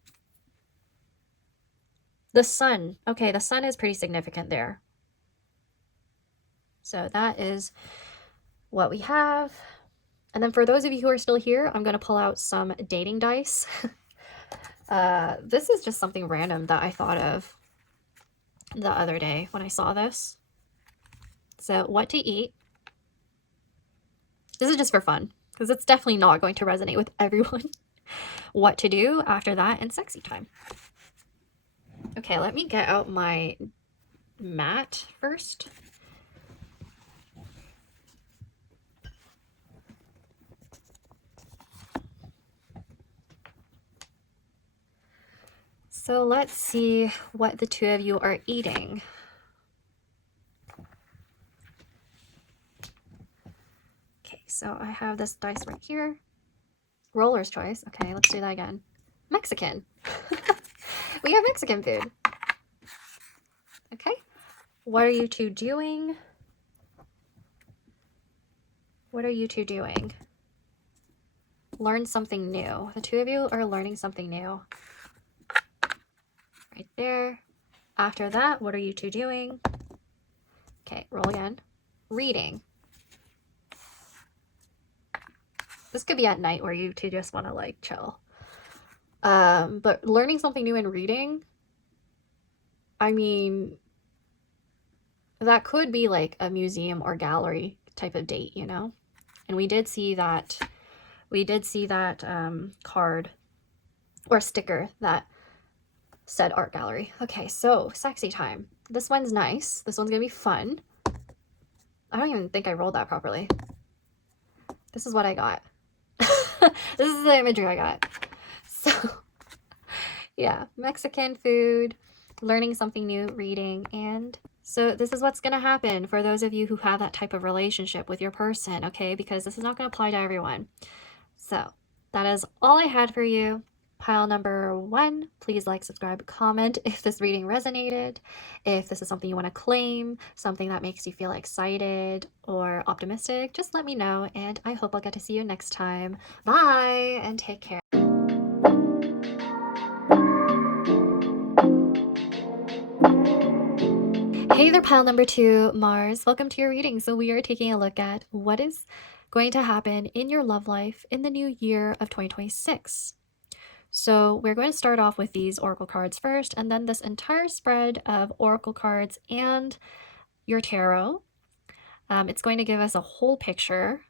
sun. Okay, the sun is pretty significant there. So that is what we have. And then for those of you who are still here, I'm going to pull out some dating dice. This is just something random that I thought of the other day when I saw this. So what to eat. This is just for fun because it's definitely not going to resonate with everyone. What to do after that and sexy time. Okay, let me get out my mat first. So let's see what the 2 of you are eating. Okay, so I have this dice right here. Roller's choice. Okay, let's do that again. Mexican. We have Mexican food. Okay. What are you two doing? What are you two doing? Learn something new. The two of you are learning something new. Right there. After that, what are you two doing? Okay, roll again. Reading. This could be at night where you two just want to like chill. But learning something new and reading, I mean, that could be like a museum or gallery type of date, you know? And we did see that card or sticker that said art gallery. Okay, so sexy time. This one's nice. This one's gonna be fun. I don't even think I rolled that properly. This is what I got. This is the imagery I got. So yeah, Mexican food, learning something new, reading, and so this is what's going to happen for those of you who have that type of relationship with your person, okay? Because this is not going to apply to everyone. So that is all I had for you. Pile number 1, please like, subscribe, comment if this reading resonated. If this is something you want to claim, something that makes you feel excited or optimistic, just let me know, and I hope I'll get to see you next time. Bye, and take care. Hey there, pile number 2, Mars. Welcome to your reading. So we are taking a look at what is going to happen in your love life in the new year of 2026. So we're going to start off with these oracle cards first, and then this entire spread of oracle cards and your tarot. It's going to give us a whole picture.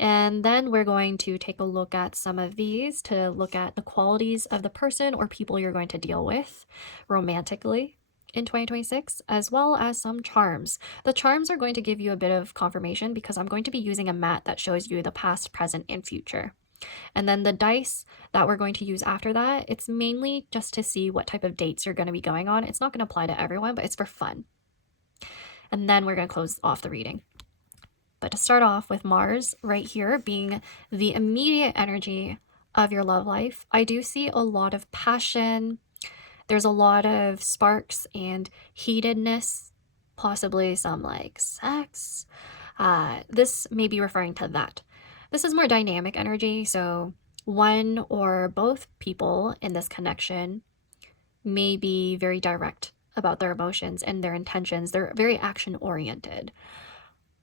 And then we're going to take a look at some of these to look at the qualities of the person or people you're going to deal with romantically in 2026, as well as some charms. The charms are going to give you a bit of confirmation because I'm going to be using a mat that shows you the past, present, and future. And then the dice that we're going to use after that, it's mainly just to see what type of dates you're going to be going on. It's not going to apply to everyone, but it's for fun. And then we're going to close off the reading. But to start off with Mars right here being the immediate energy of your love life, I do see a lot of passion. There's a lot of sparks and heatedness, possibly some like sex. This may be referring to that. This is more dynamic energy, so one or both people in this connection may be very direct about their emotions and their intentions. They're very action-oriented.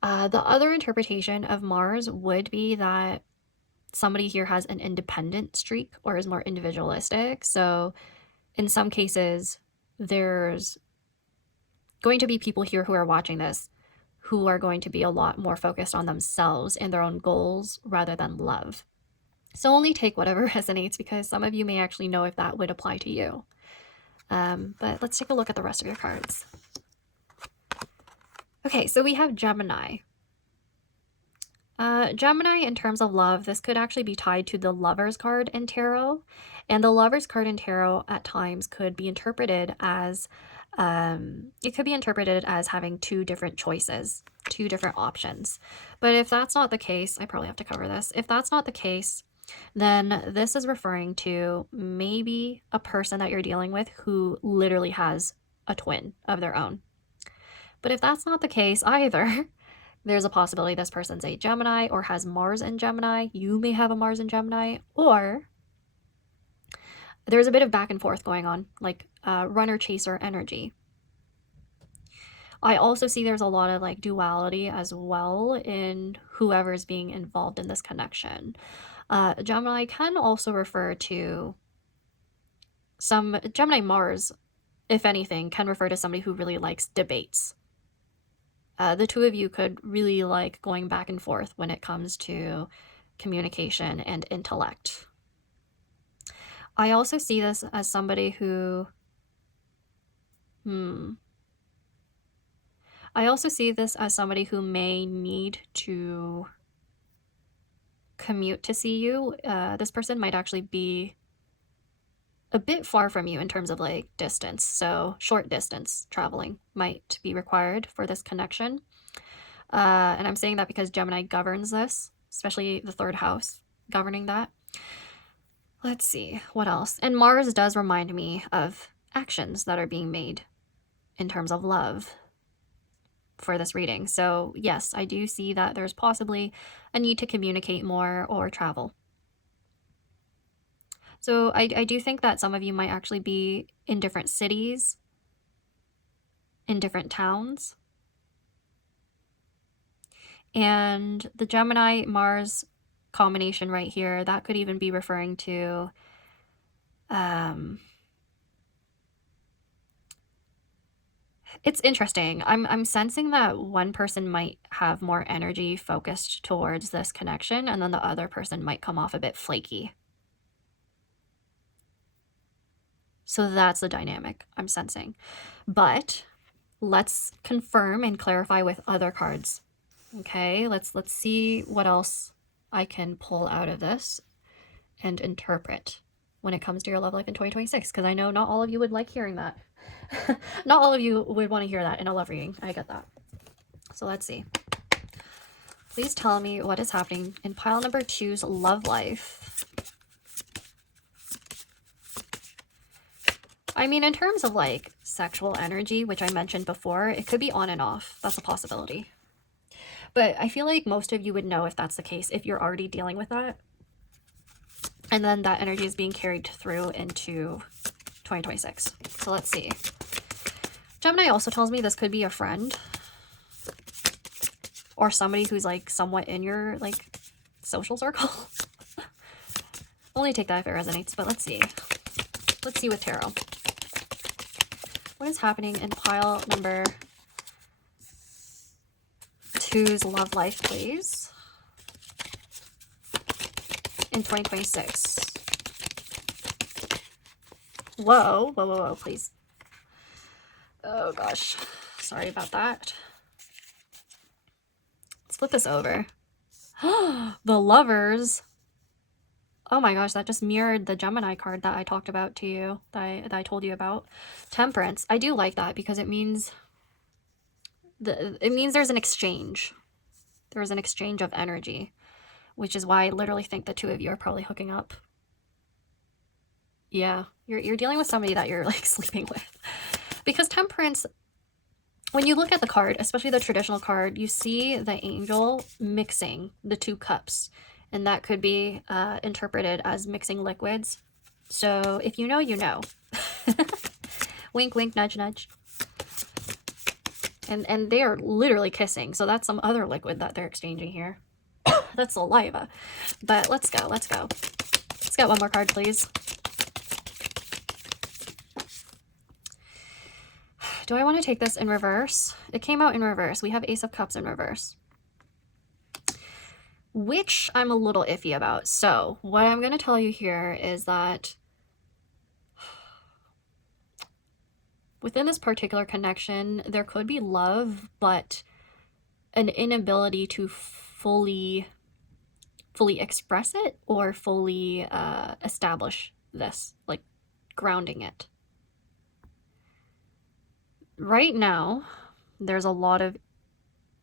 The other interpretation of Mars would be that somebody here has an independent streak or is more individualistic. So in some cases, there's going to be people here who are watching this who are going to be a lot more focused on themselves and their own goals rather than love. So only take whatever resonates because some of you may actually know if that would apply to you. But let's take a look at the rest of your cards. Okay, so we have Gemini. Gemini, in terms of love, this could actually be tied to the Lover's card in tarot. And the Lover's card in tarot at times could be interpreted as, having two different choices, two different options. But if that's not the case, I probably have to cover this. If that's not the case, then this is referring to maybe a person that you're dealing with who literally has a twin of their own. But if that's not the case either, there's a possibility this person's a Gemini or has Mars in Gemini. You may have a Mars in Gemini, or there's a bit of back and forth going on, like runner-chaser energy. I also see there's a lot of like duality as well in whoever's being involved in this connection. Gemini can also refer to some Gemini Mars, if anything, can refer to somebody who really likes debates. The two of you could really like going back and forth when it comes to communication and intellect. I also see this as somebody who, I also see this as somebody who may need to commute to see you. This person might actually be a bit far from you in terms of like distance. So short distance traveling might be required for this connection. And I'm saying that because Gemini governs this, especially the third house, governing that. Let's see, what else? And Mars does remind me of actions that are being made in terms of love for this reading. So yes, I do see that there's possibly a need to communicate more or travel. So I do think that some of you might actually be in different cities, in different towns. And the Gemini Mars combination right here, that could even be referring to it's interesting. I'm sensing that one person might have more energy focused towards this connection, and then the other person might come off a bit flaky. So that's the dynamic I'm sensing. But let's confirm and clarify with other cards. Okay, let's see what else I can pull out of this and interpret when it comes to your love life in 2026, because I know not all of you would like hearing that. Not all of you would want to hear that in a love reading. I get that. So let's see. Please tell me what is happening in pile number 2's love life. I mean, in terms of like sexual energy, which I mentioned before, it could be on and off. That's a possibility. But I feel like most of you would know if that's the case, if you're already dealing with that. And then that energy is being carried through into 2026. So let's see. Gemini also tells me this could be a friend or somebody who's like somewhat in your like social circle. Only take that if it resonates, but let's see. Let's see with tarot. What is happening in pile number 2's love life, please? In 2026. Whoa, whoa, whoa, whoa, please. Oh gosh, sorry about that. Let's flip this over. The Lovers. Oh my gosh, that just mirrored the Gemini card that I talked about to you, that I told you about. Temperance. I do like that because it means there's an exchange. There's an exchange of energy, which is why I literally think the two of you are probably hooking up. Yeah, you're dealing with somebody that you're like sleeping with. Because Temperance, when you look at the card, especially the traditional card, you see the angel mixing the 2 cups. And that could be interpreted as mixing liquids. So if you know, you know. Wink, wink, nudge, nudge. And they are literally kissing. So that's some other liquid that they're exchanging here. That's saliva. But let's go, let's go. Let's get one more card, please. Do I want to take this in reverse? It came out in reverse. We have Ace of Cups in reverse, which I'm a little iffy about. So what I'm going to tell you here is that within this particular connection, there could be love, but an inability to fully express it or fully establish this, like grounding it. Right now, there's a lot of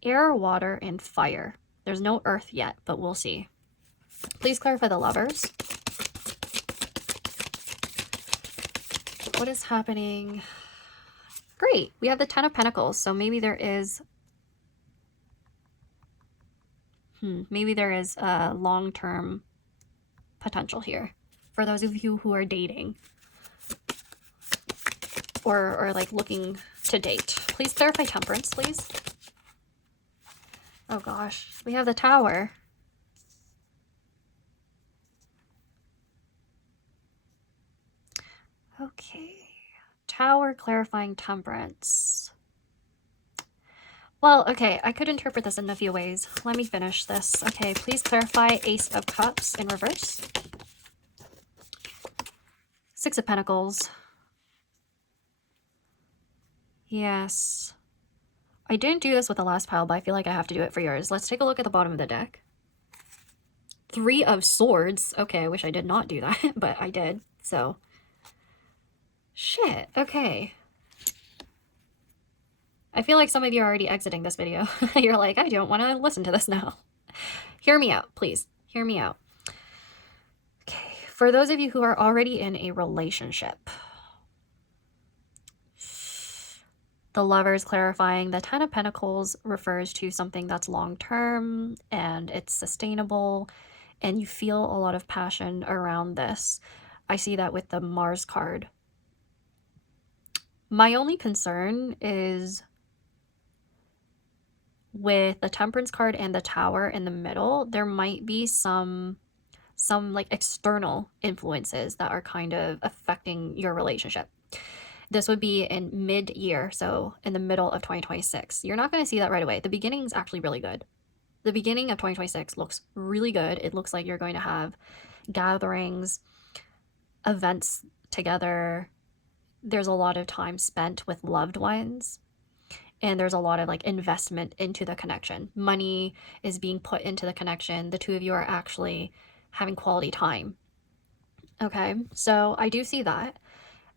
air, water, and fire. There's no earth yet, but we'll see. Please clarify the Lovers. What is happening? Great. We have the 10 of Pentacles. So maybe there is... maybe there is a long-term potential here for those of you who are dating or like looking to date. Please clarify Temperance, please. Oh gosh, we have the Tower. Okay, Tower clarifying Temperance. Well, okay, I could interpret this in a few ways. Let me finish this. Okay, please clarify Ace of Cups in reverse. 6 of Pentacles. Yes. I didn't do this with the last pile, but I feel like I have to do it for yours. Let's take a look at the bottom of the deck. 3 of Swords. Okay, I wish I did not do that, but I did. So, shit. Okay. I feel like some of you are already exiting this video. You're like, I don't want to listen to this now. Hear me out, please. Hear me out. For those of you who are already in a relationship, the Lovers clarifying the Ten of Pentacles refers to something that's long-term and it's sustainable, and you feel a lot of passion around this. I see that with the Mars card. My only concern is with the Temperance card and the Tower in the middle, there might be some like external influences that are kind of affecting your relationship. This would be in mid-year, so in the middle of 2026. You're not going to see that right away. The beginning is actually really good. The beginning of 2026 looks really good. It looks like you're going to have gatherings, events together. There's a lot of time spent with loved ones, and there's a lot of like investment into the connection. Money is being put into the connection. The two of you are actually having quality time. Okay, so I do see that.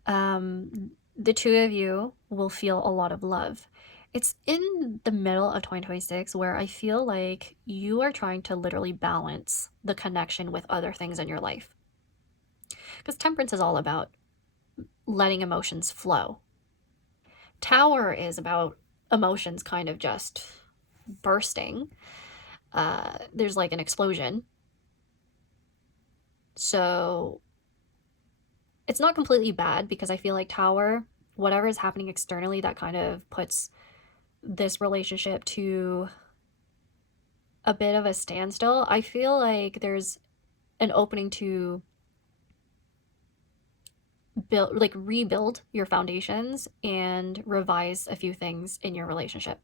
The two of you will feel a lot of love. It's in the middle of 2026 where I feel like you are trying to literally balance the connection with other things in your life. Because Temperance is all about letting emotions flow. Tower is about emotions kind of just bursting. There's like an explosion. So it's not completely bad, because I feel like Tower, whatever is happening externally, that kind of puts this relationship to a bit of a standstill. I feel like there's an opening to rebuild your foundations and revise a few things in your relationship.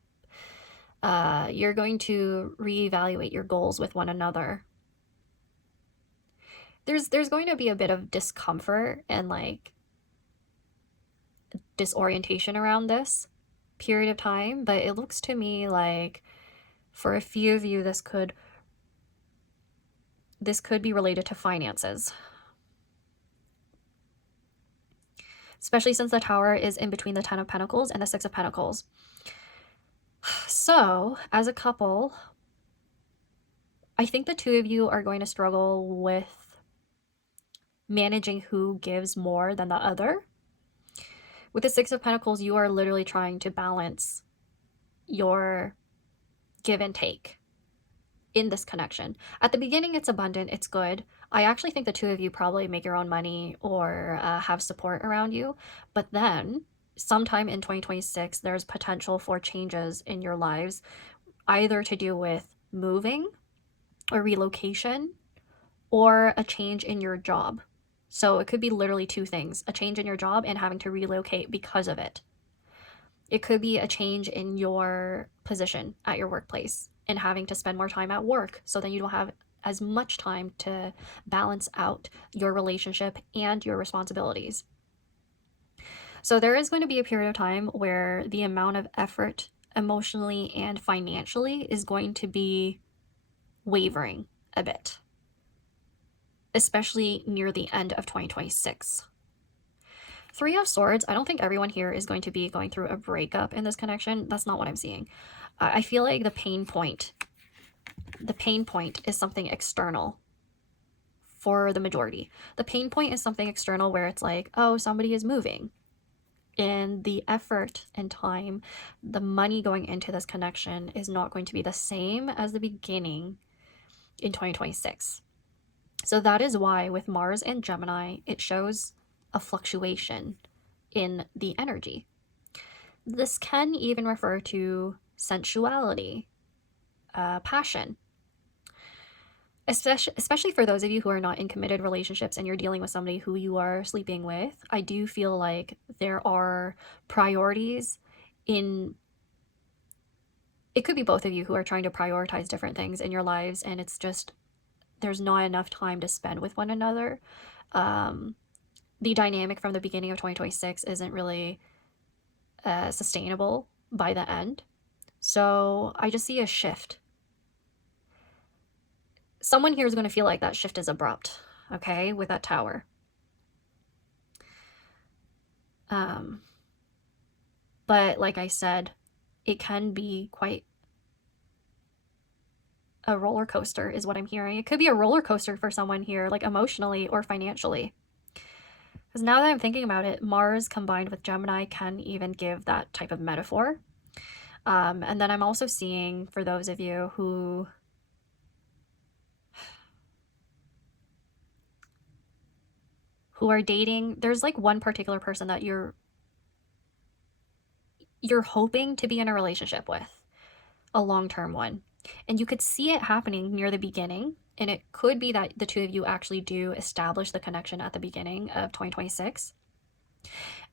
You're going to reevaluate your goals with one another. There's going to be a bit of discomfort and like disorientation around this period of time, but it looks to me like for a few of you this could be related to finances, especially since the Tower is in between the Ten of Pentacles and the Six of Pentacles. So as a couple, I think the two of you are going to struggle with managing who gives more than the other. With the Six of Pentacles, you are literally trying to balance your give and take in this connection. At the beginning, it's abundant, it's good. I actually think the two of you probably make your own money or have support around you. But then sometime in 2026, there's potential for changes in your lives, either to do with moving or relocation or a change in your job. So it could be literally two things: a change in your job and having to relocate because of it. It could be a change in your position at your workplace and having to spend more time at work, so then you don't have as much time to balance out your relationship and your responsibilities. So there is going to be a period of time where the amount of effort emotionally and financially is going to be wavering a bit, especially near the end of 2026. Three of Swords, I don't think everyone here is going to be going through a breakup in this connection. That's not what I'm seeing. I feel like the pain point is something external for the majority. The pain point is something external where it's like, oh, somebody is moving. And the effort and time, the money going into this connection is not going to be the same as the beginning in 2026. So that is why with Mars and Gemini, it shows a fluctuation in the energy. This can even refer to sensuality, passion, especially for those of you who are not in committed relationships and you're dealing with somebody who you are sleeping with. I do feel like there are priorities in, it could be both of you who are trying to prioritize different things in your lives, and it's just there's not enough time to spend with one another. The dynamic from the beginning of 2026 isn't really sustainable by the end. So I just see a shift. Someone here is going to feel like that shift is abrupt, okay, with that Tower. But like I said, it can be quite a roller coaster is what I'm hearing. It could be a roller coaster for someone here, like emotionally or financially. Because now that I'm thinking about it, Mars combined with Gemini can even give that type of metaphor. And then I'm also seeing, for those of you who are dating, there's like one particular person that you're hoping to be in a relationship with, a long-term one. And you could see it happening near the beginning. And it could be that the two of you actually do establish the connection at the beginning of 2026.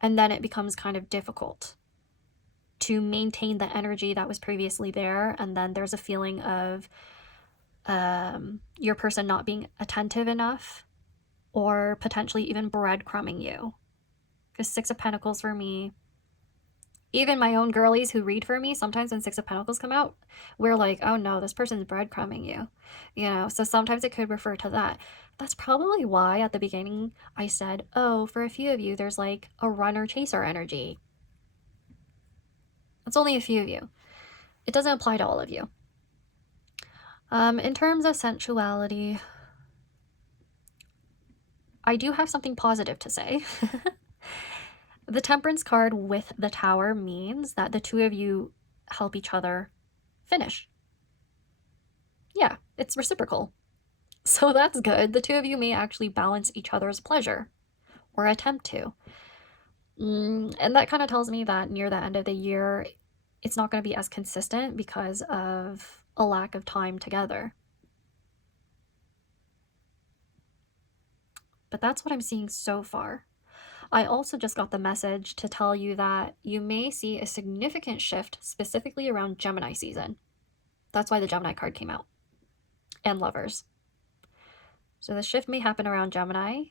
And then it becomes kind of difficult to maintain the energy that was previously there. And then there's a feeling of your person not being attentive enough, or potentially even breadcrumbing you. Because Six of Pentacles for me, even my own girlies who read for me, sometimes when Six of Pentacles come out, we're like, oh no, this person's breadcrumbing you. You know, so sometimes it could refer to that. That's probably why at the beginning I said, oh, for a few of you, there's like a runner-chaser energy. It's only a few of you. It doesn't apply to all of you. In terms of sensuality, I do have something positive to say. The Temperance card with the Tower means that the two of you help each other finish. Yeah, it's reciprocal. So that's good. The two of you may actually balance each other's pleasure, or attempt to. And that kind of tells me that near the end of the year, it's not going to be as consistent because of a lack of time together. But that's what I'm seeing so far. I also just got the message to tell you that you may see a significant shift specifically around Gemini season. That's why the Gemini card came out. And lovers. So the shift may happen around Gemini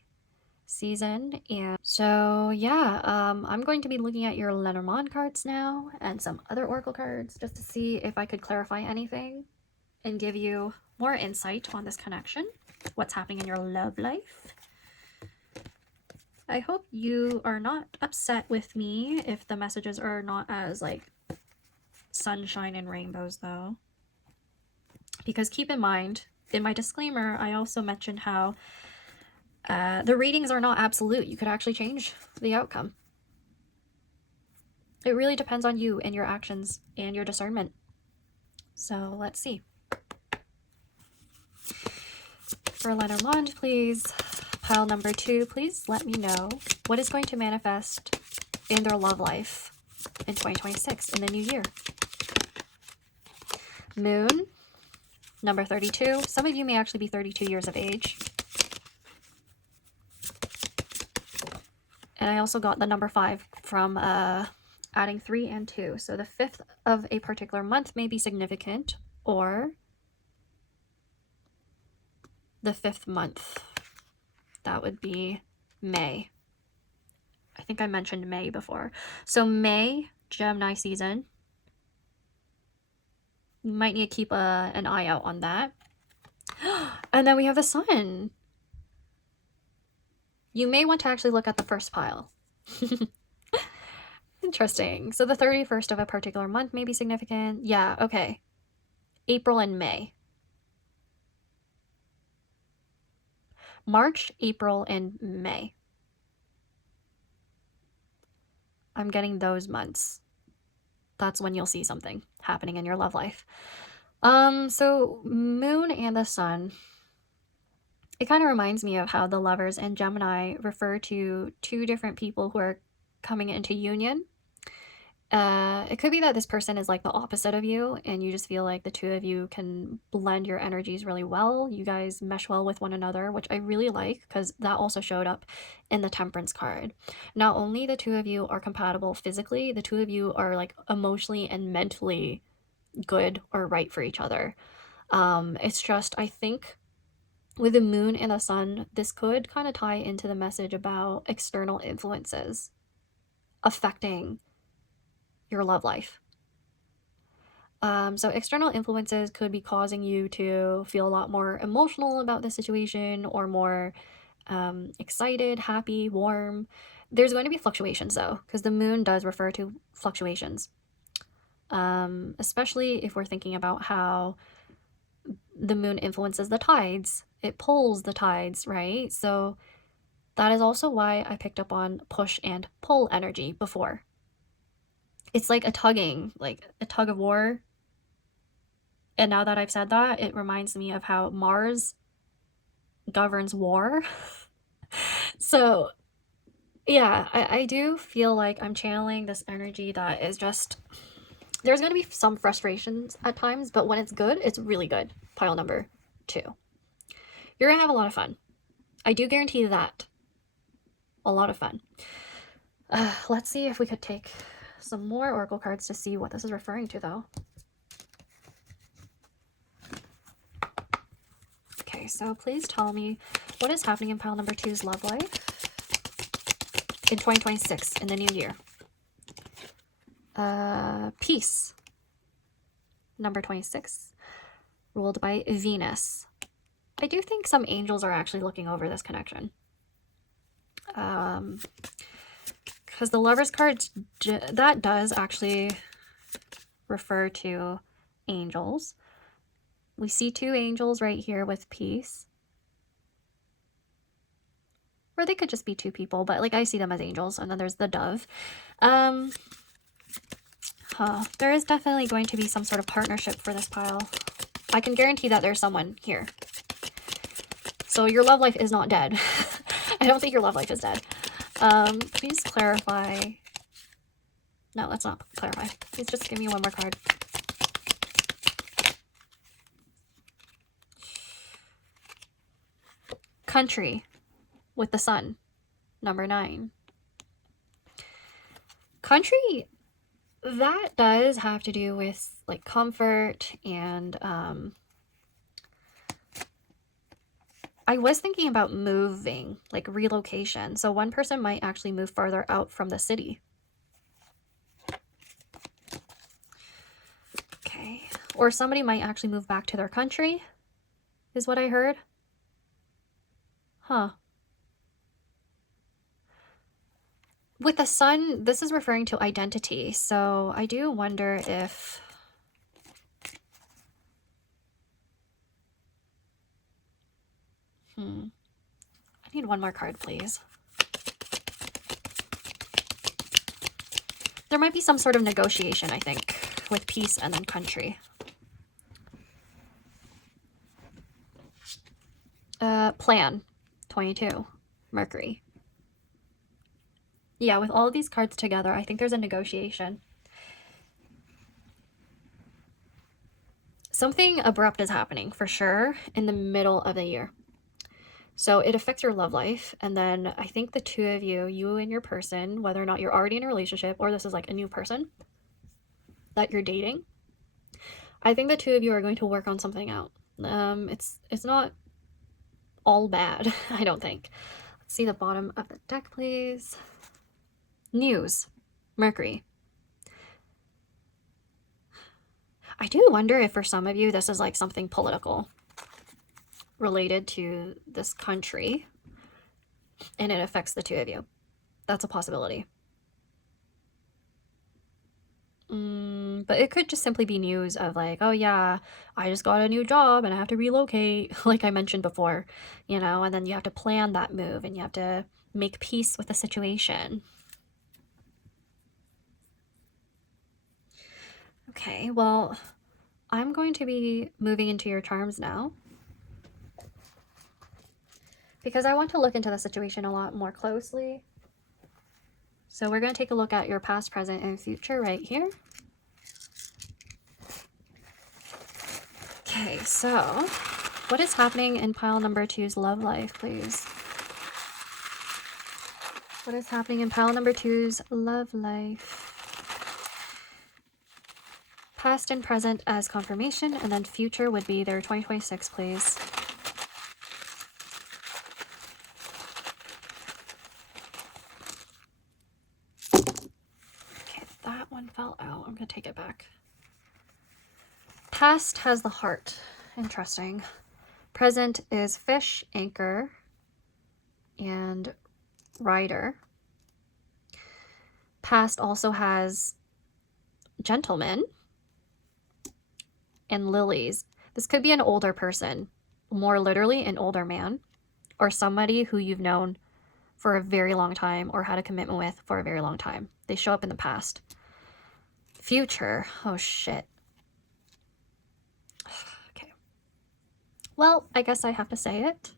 season. And so yeah, I'm going to be looking at your Lenormand cards now and some other oracle cards just to see if I could clarify anything and give you more insight on this connection, what's happening in your love life. I hope you are not upset with me if the messages are not as like sunshine and rainbows though. Because keep in mind, in my disclaimer, I also mentioned how the readings are not absolute. You could actually change the outcome. It really depends on you and your actions and your discernment. So let's see. For Lenormand, please. Pile number 2, please let me know what is going to manifest in their love life in 2026, in the new year. Moon, number 32. Some of you may actually be 32 years of age. And I also got the number 5 from adding 3 and 2. So the 5th of a particular month may be significant, or the 5th month. That would be May. I think I mentioned May before. So May, Gemini season. You might need to keep an eye out on that. And then we have the Sun. You may want to actually look at the first pile. Interesting. So the 31st of a particular month may be significant. Yeah, okay. April and May. March, April, and May. I'm getting those months. That's when you'll see something happening in your love life. So Moon and the Sun, it kind of reminds me of how the Lovers and Gemini refer to two different people who are coming into union. It could be that this person is like the opposite of you, and you just feel like the two of you can blend your energies really well. You guys mesh well with one another, which I really like, because that also showed up in the Temperance card. Not only the two of you are compatible physically, the two of you are like emotionally and mentally good or right for each other. It's just, I think with the Moon and the Sun, this could kind of tie into the message about external influences affecting your love life. So external influences could be causing you to feel a lot more emotional about the situation, or more excited, happy, warm. There's going to be fluctuations though, because the Moon does refer to fluctuations. Especially if we're thinking about how the moon influences the tides. It pulls the tides, right? So that is also why I picked up on push and pull energy before. It's like a tugging, like a tug of war. And now that I've said that, it reminds me of how Mars governs war. So yeah, I do feel like I'm channeling this energy that is just, there's going to be some frustrations at times, but when it's good, it's really good. Pile number 2. You're going to have a lot of fun. I do guarantee that. A lot of fun. Let's see if we could take some more oracle cards to see what this is referring to, though. Okay, so please tell me what is happening in pile number 2's love life in 2026, in the new year. Peace. Number 26, ruled by Venus. I do think some angels are actually looking over this connection. Because the Lover's card, that does actually refer to angels. We see 2 angels right here with peace. Or they could just be 2 people, but like I see them as angels. And then there's the dove. There is definitely going to be some sort of partnership for this pile. I can guarantee that there's someone here. So your love life is not dead. I don't think your love life is dead. Please clarify. No, let's not clarify. Please just give me one more card. Country with the sun. Number 9. Country, that does have to do with like comfort and I was thinking about moving, like relocation. So one person might actually move farther out from the city. Okay. Or somebody might actually move back to their country, is what I heard. Huh. With the sun, this is referring to identity. So I do wonder if... I need one more card, please. There might be some sort of negotiation, I think, with peace and then country. Plan, 22, Mercury. Yeah, with all of these cards together, I think there's a negotiation. Something abrupt is happening, for sure, in the middle of the year. So it affects your love life. And then I think the 2 of you, you and your person, whether or not you're already in a relationship or this is like a new person that you're dating, I think the 2 of you are going to work on something out. It's not all bad, I don't think. Let's see the bottom of the deck, please. News, Mercury. I do wonder if for some of you this is like something political related to this country and it affects the 2 of you. That's a possibility. But it could just simply be news of like, oh yeah, I just got a new job and I have to relocate, like I mentioned before, you know, and then you have to plan that move and you have to make peace with the situation. Okay, well, I'm going to be moving into your charms now because I want to look into the situation a lot more closely. So we're going to take a look at your past, present, and future right here. Okay, so what is happening in pile number 2's love life, please? What is happening in pile number 2's love life? Past and present as confirmation, and then future would be their 2026, please. Okay, that one fell out. I'm going to take it back. Past has the heart. Interesting. Present is fish, anchor, and rider. Past also has gentleman and lilies. This could be an older person, more literally an older man, or somebody who you've known for a very long time or had a commitment with for a very long time. They show up in the past. Future. Oh, shit. Okay. Well, I guess I have to say it.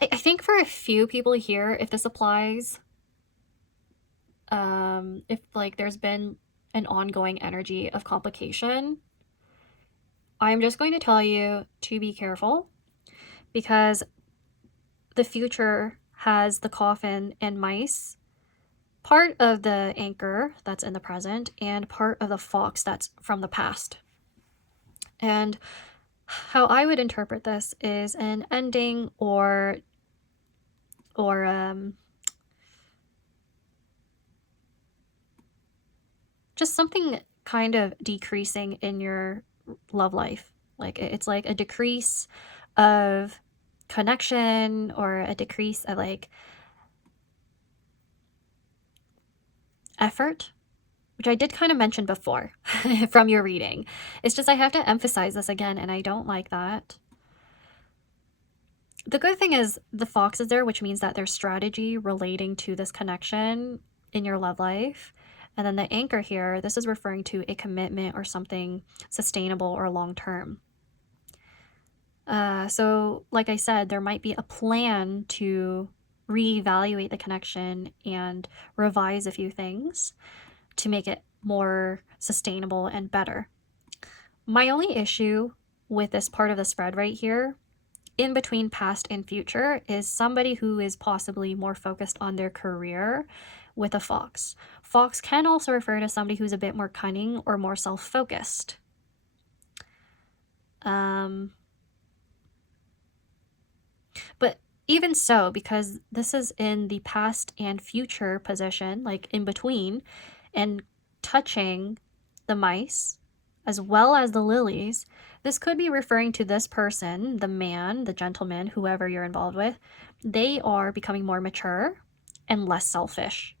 I think for a few people here, if this applies, if like there's been an ongoing energy of complication, I'm just going to tell you to be careful, because the future has the coffin and mice, part of the anchor that's in the present, and part of the fox that's from the past. And how I would interpret this is an ending or just something kind of decreasing in your love life. Like it's like a decrease of connection or a decrease of like effort, which I did kind of mention before from your reading. It's just I have to emphasize this again, and I don't like that. The good thing is the fox is there, which means that there's strategy relating to this connection in your love life. And then the anchor here, this is referring to a commitment or something sustainable or long-term. So like I said, there might be a plan to reevaluate the connection and revise a few things to make it more sustainable and better. My only issue with this part of the spread right here, in between past and future, is somebody who is possibly more focused on their career with a fox. Fox can also refer to somebody who's a bit more cunning or more self-focused. But even so, because this is in the past and future position, like in between, and touching the mice as well as the lilies, this could be referring to this person, the man, the gentleman, whoever you're involved with. They are becoming more mature and less selfish.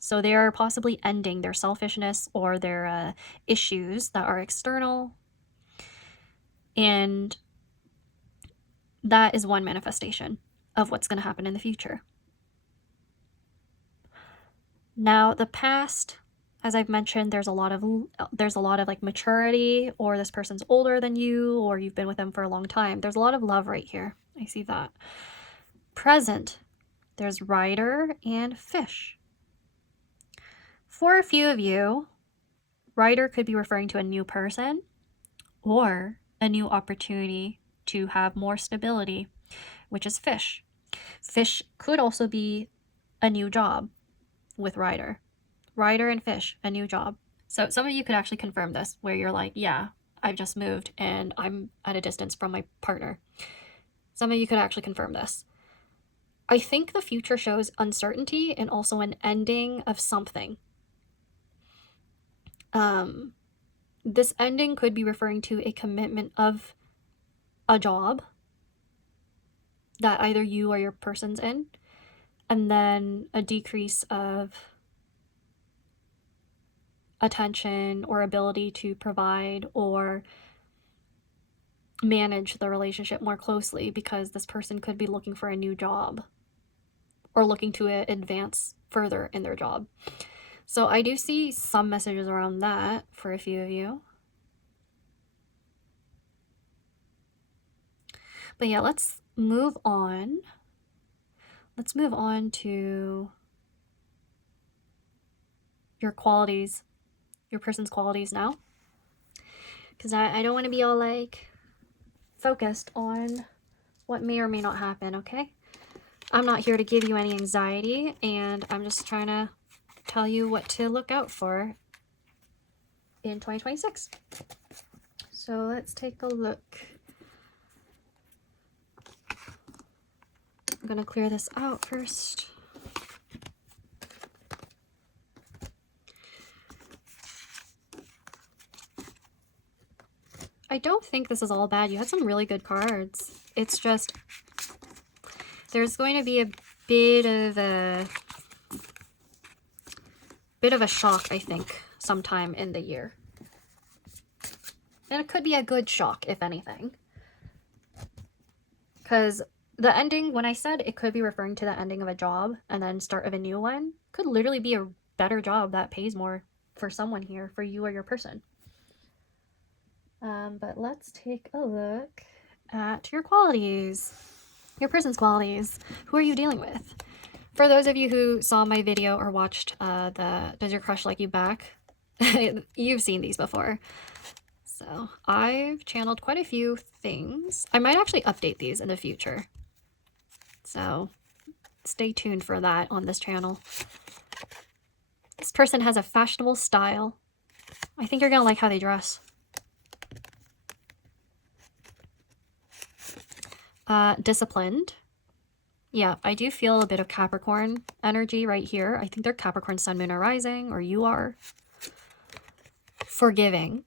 So they are possibly ending their selfishness or their issues that are external. And that is one manifestation of what's going to happen in the future. Now, the past, as I've mentioned, there's a lot of like maturity, or this person's older than you, or you've been with them for a long time. There's a lot of love right here. I see that. Present, there's rider and fish. For a few of you, rider could be referring to a new person or a new opportunity to have more stability, which is fish. Fish could also be a new job with rider. Rider and fish, a new job. So some of you could actually confirm this, where you're like, yeah, I've just moved and I'm at a distance from my partner. Some of you could actually confirm this. I think the future shows uncertainty and also an ending of something. This ending could be referring to a commitment of a job that either you or your person's in, and then a decrease of attention or ability to provide or manage the relationship more closely, because this person could be looking for a new job or looking to advance further in their job. So I do see some messages around that for a few of you. But yeah, let's move on. Let's move on to your qualities, your person's qualities now. Because I don't want to be all like focused on what may or may not happen, okay? I'm not here to give you any anxiety, and I'm just trying to tell you what to look out for in 2026. So let's take a look. I'm going to clear this out first. I don't think this is all bad. You had some really good cards. It's just there's going to be a bit bit of a shock, I think, sometime in the year. And it could be a good shock, if anything. Because the ending, when I said it could be referring to the ending of a job and then start of a new one, could literally be a better job that pays more for someone here, for you or your person. But let's take a look at your qualities, your person's qualities. Who are you dealing with? For those of you who saw my video or watched the Does Your Crush Like You Back? You've seen these before. So I've channeled quite a few things. I might actually update these in the future. So stay tuned for that on this channel. This person has a fashionable style. I think you're going to like how they dress. Disciplined. Yeah, I do feel a bit of Capricorn energy right here. I think they're Capricorn Sun, Moon, or Rising, or you are. Forgiving.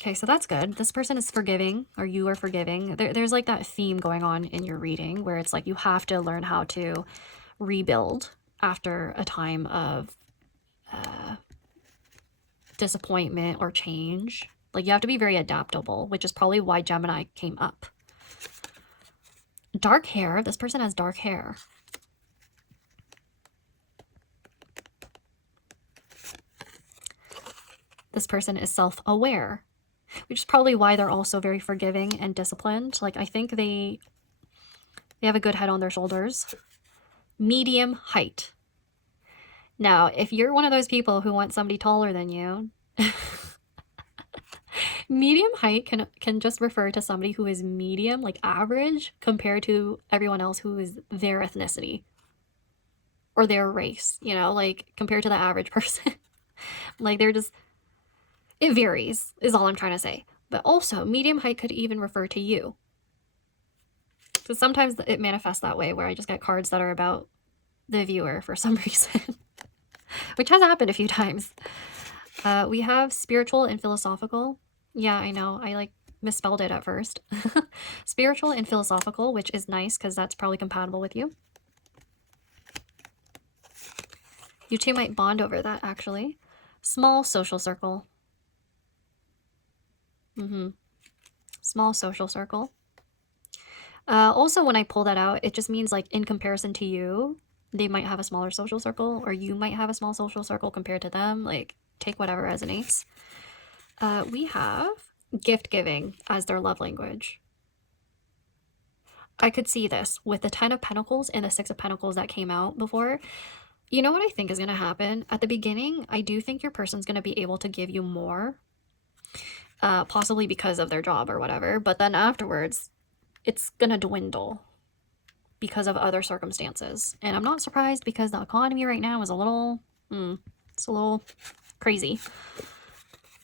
Okay, so that's good. This person is forgiving, or you are forgiving. There's like that theme going on in your reading where it's like you have to learn how to rebuild after a time of disappointment or change. Like you have to be very adaptable, which is probably why Gemini came up. Dark hair. This person has dark hair. This person is self-aware, which is probably why they're also very forgiving and disciplined. Like I think they have a good head on their shoulders. Medium height. Now, if you're one of those people who want somebody taller than you, medium height can just refer to somebody who is medium, like average, compared to everyone else who is their ethnicity or their race, you know, like compared to the average person. Like they're just, it varies is all I'm trying to say. But also medium height could even refer to you. So sometimes it manifests that way where I just get cards that are about the viewer for some reason, which has happened a few times. We have spiritual and philosophical. Yeah, I know. I like misspelled it at first. Spiritual and philosophical, which is nice because that's probably compatible with you. You two might bond over that, actually. Small social circle. Small social circle. Also, when I pull that out, it just means like in comparison to you, they might have a smaller social circle, or you might have a small social circle compared to them. Like, take whatever resonates. We have gift giving as their love language. I could see this with the 10 of Pentacles and the 6 of Pentacles that came out before. You know what I think is going to happen? At the beginning, I do think your person's going to be able to give you more, possibly because of their job or whatever. But then afterwards, it's going to dwindle because of other circumstances. And I'm not surprised because the economy right now is a little, it's a little crazy.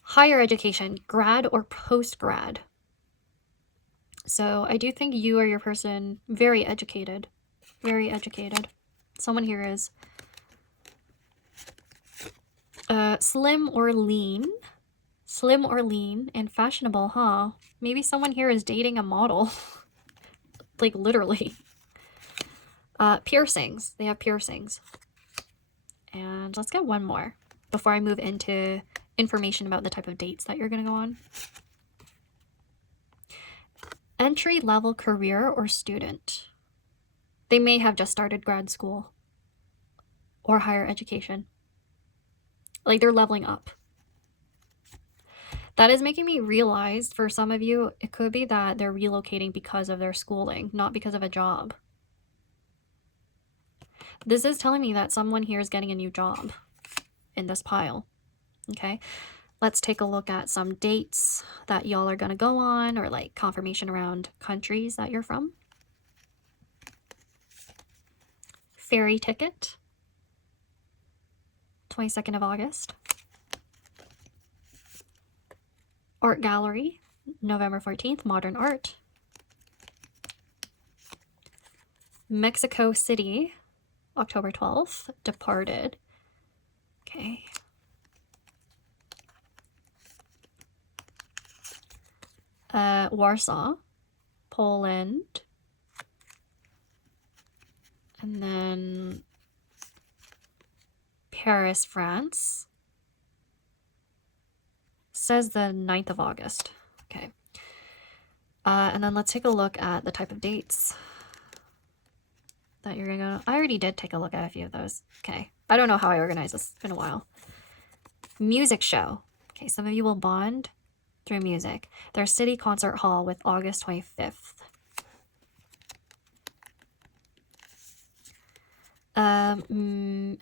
Higher education, grad or post-grad. So I do think you or your person, very educated. Very educated. Someone here is slim or lean. Slim or lean and fashionable, huh? Maybe someone here is dating a model. Like literally. Piercings. They have piercings. And let's get one more before I move into information about the type of dates that you're going to go on. Entry-level career or student. They may have just started grad school or higher education. Like they're leveling up. That is making me realize for some of you, it could be that they're relocating because of their schooling, not because of a job. This is telling me that someone here is getting a new job in this pile. Okay, let's take a look at some dates that y'all are going to go on, or like confirmation around countries that you're from. Ferry ticket, 22nd of August. Art gallery, November 14th, modern art. Mexico City, October 12th, departed. Okay. Warsaw, Poland. And then Paris, France. Says the 9th of August. Okay. And then let's take a look at the type of dates that you're gonna go. I already did take a look at a few of those. Okay. I don't know how I organize this. It's been a while. Music show. Okay, some of you will bond through music. There's City Concert Hall with August 25th.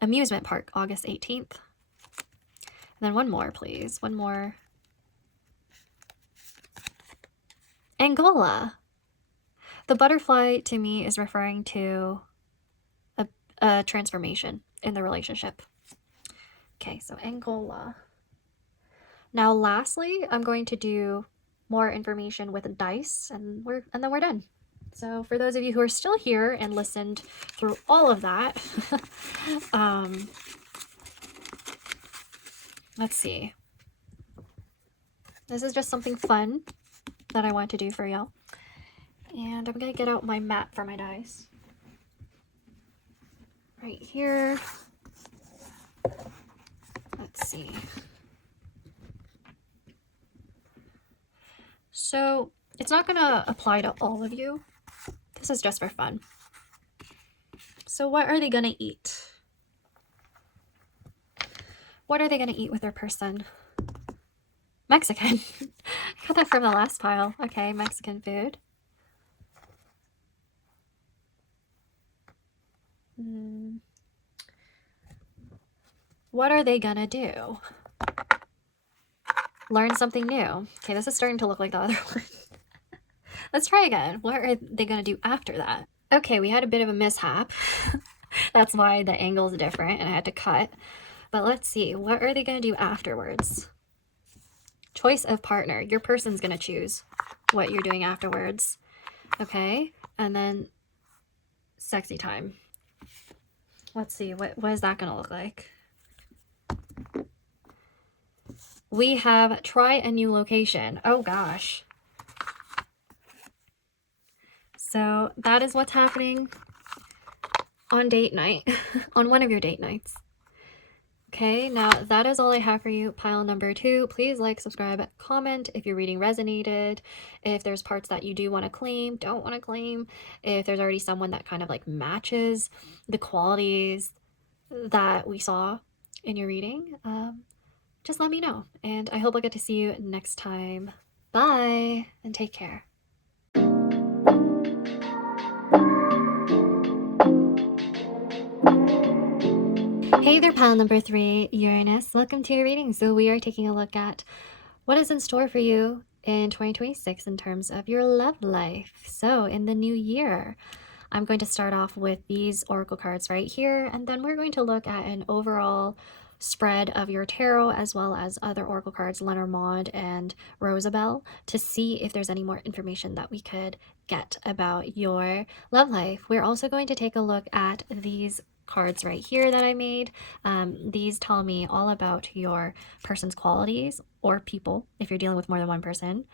Amusement park, August 18th. And then one more, please. One more. Angola. The butterfly to me is referring to a transformation in the relationship. Okay, so Angola. Now, lastly, I'm going to do more information with dice, and then we're done. So for those of you who are still here and listened through all of that, let's see. This is just something fun that I want to do for y'all. And I'm going to get out my mat for my dice. Right here. Let's see. So it's not going to apply to all of you. This is just for fun. So what are they going to eat? What are they going to eat with their person? Mexican. I got that from the last pile. Okay, Mexican food. What are they gonna do? Learn something new. Okay, this is starting to look like the other one. Let's try again. What are they gonna do after that? Okay, we had a bit of a mishap. That's why the angle is different and I had to cut. But let's see. What are they gonna do afterwards? Choice of partner. Your person's gonna choose what you're doing afterwards. Okay, and then sexy time. Let's see. What is that gonna look like? We have try a new location. Oh gosh. So that is what's happening on date night, on one of your date nights. Okay, now that is all I have for you. Pile number 2. Please like, subscribe, comment if your reading resonated. If there's parts that you do want to claim, don't want to claim. If there's already someone that kind of like matches the qualities that we saw in your reading, just let me know. And I hope I'll get to see you next time. Bye, and take care. Hey there, pile number 3, Uranus. Welcome to your reading. So we are taking a look at what is in store for you in 2026 in terms of your love life. So in the new year, I'm going to start off with these oracle cards right here, and then we're going to look at an overall spread of your tarot as well as other oracle cards, Lenormand and Rosabelle, to see if there's any more information that we could get about your love life. We're also going to take a look at these cards right here that I made. These tell me all about your person's qualities, or people if you're dealing with more than one person.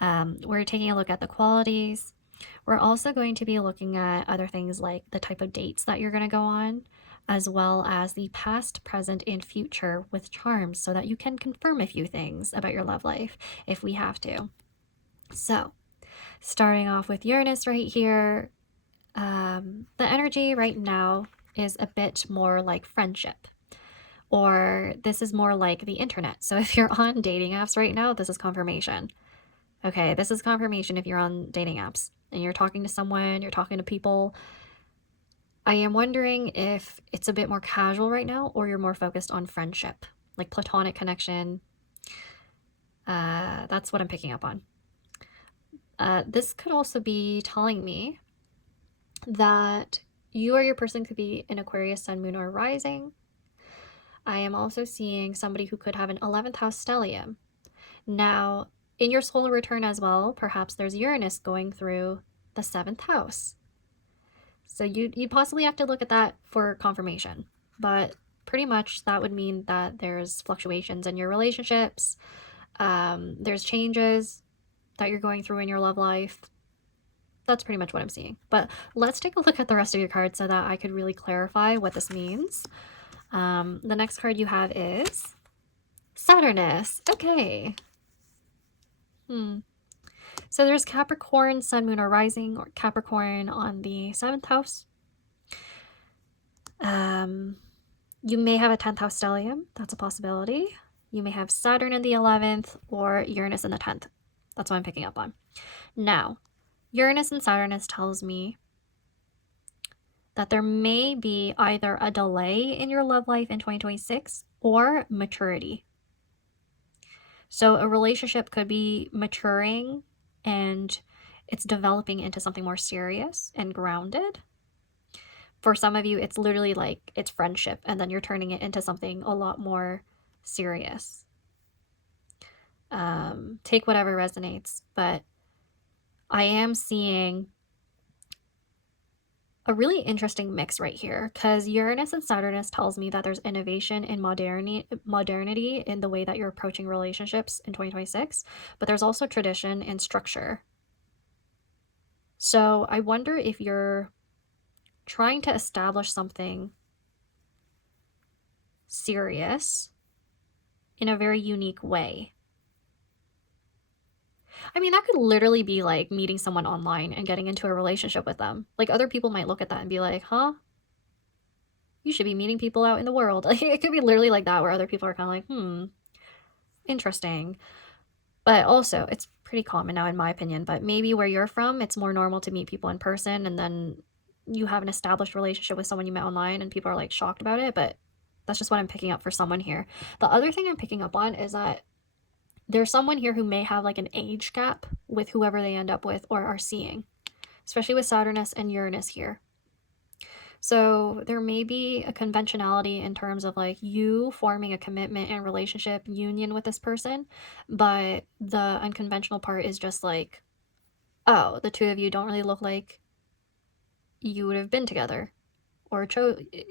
We're taking a look at the qualities. We're also going to be looking at other things like the type of dates that you're going to go on, as well as the past, present, and future with charms, so that you can confirm a few things about your love life if we have to. So starting off with Uranus right here, the energy right now is a bit more like friendship, or this is more like the internet. So if you're on dating apps right now, this is confirmation. Okay, this is confirmation if you're on dating apps and you're talking to someone, you're talking to people. I am wondering if it's a bit more casual right now, or you're more focused on friendship, like platonic connection. That's what I'm picking up on. This could also be telling me that you or your person could be in Aquarius, Sun, Moon, or Rising. I am also seeing somebody who could have an 11th house stellium. Now, in your solar return as well, perhaps there's Uranus going through the 7th house. So you possibly have to look at that for confirmation. But pretty much that would mean that there's fluctuations in your relationships. There's changes that you're going through in your love life. That's pretty much what I'm seeing. But let's take a look at the rest of your cards so that I could really clarify what this means. The next card you have is Saturnus. Okay. So there's Capricorn, Sun, Moon, or Rising, or Capricorn on the 7th house. You may have a 10th house stellium. That's a possibility. You may have Saturn in the 11th or Uranus in the 10th. That's what I'm picking up on. Now, Uranus and Saturnus tells me that there may be either a delay in your love life in 2026 or maturity. So a relationship could be maturing and it's developing into something more serious and grounded. For some of you, it's literally like it's friendship, and then you're turning it into something a lot more serious. Take whatever resonates, but I am seeing a really interesting mix right here, because Uranus and Saturnus tells me that there's innovation and modernity in the way that you're approaching relationships in 2026, but there's also tradition and structure. So I wonder if you're trying to establish something serious in a very unique way. I mean, that could literally be like meeting someone online and getting into a relationship with them. Like, other people might look at that and be like, huh? You should be meeting people out in the world. Like, it could be literally like that, where other people are kind of like, interesting. But also, it's pretty common now, in my opinion. But maybe where you're from, it's more normal to meet people in person, and then you have an established relationship with someone you met online and people are like shocked about it. But that's just what I'm picking up for someone here. The other thing I'm picking up on is that there's someone here who may have like an age gap with whoever they end up with or are seeing, especially with Saturnus and Uranus here. So there may be a conventionality in terms of like you forming a commitment and relationship union with this person, but the unconventional part is just like, oh, the two of you don't really look like you would have been together, or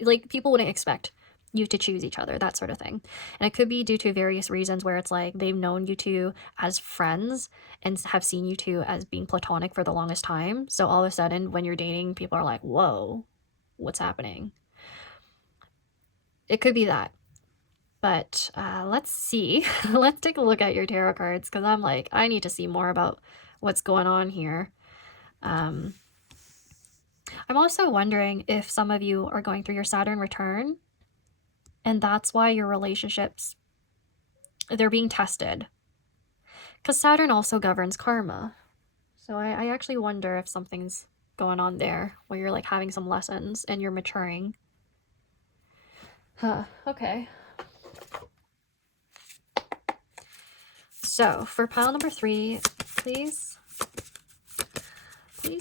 like people wouldn't expect you to choose each other, that sort of thing. And it could be due to various reasons, where it's like they've known you two as friends and have seen you two as being platonic for the longest time. So all of a sudden when you're dating, people are like, whoa, what's happening? It could be that. But let's see. Let's take a look at your tarot cards, because I'm like, I need to see more about what's going on here. I'm also wondering if some of you are going through your Saturn return, and that's why your relationships, they're being tested. Because Saturn also governs karma. So I actually wonder if something's going on there, where you're like having some lessons and you're maturing. Okay. So for pile number 3, please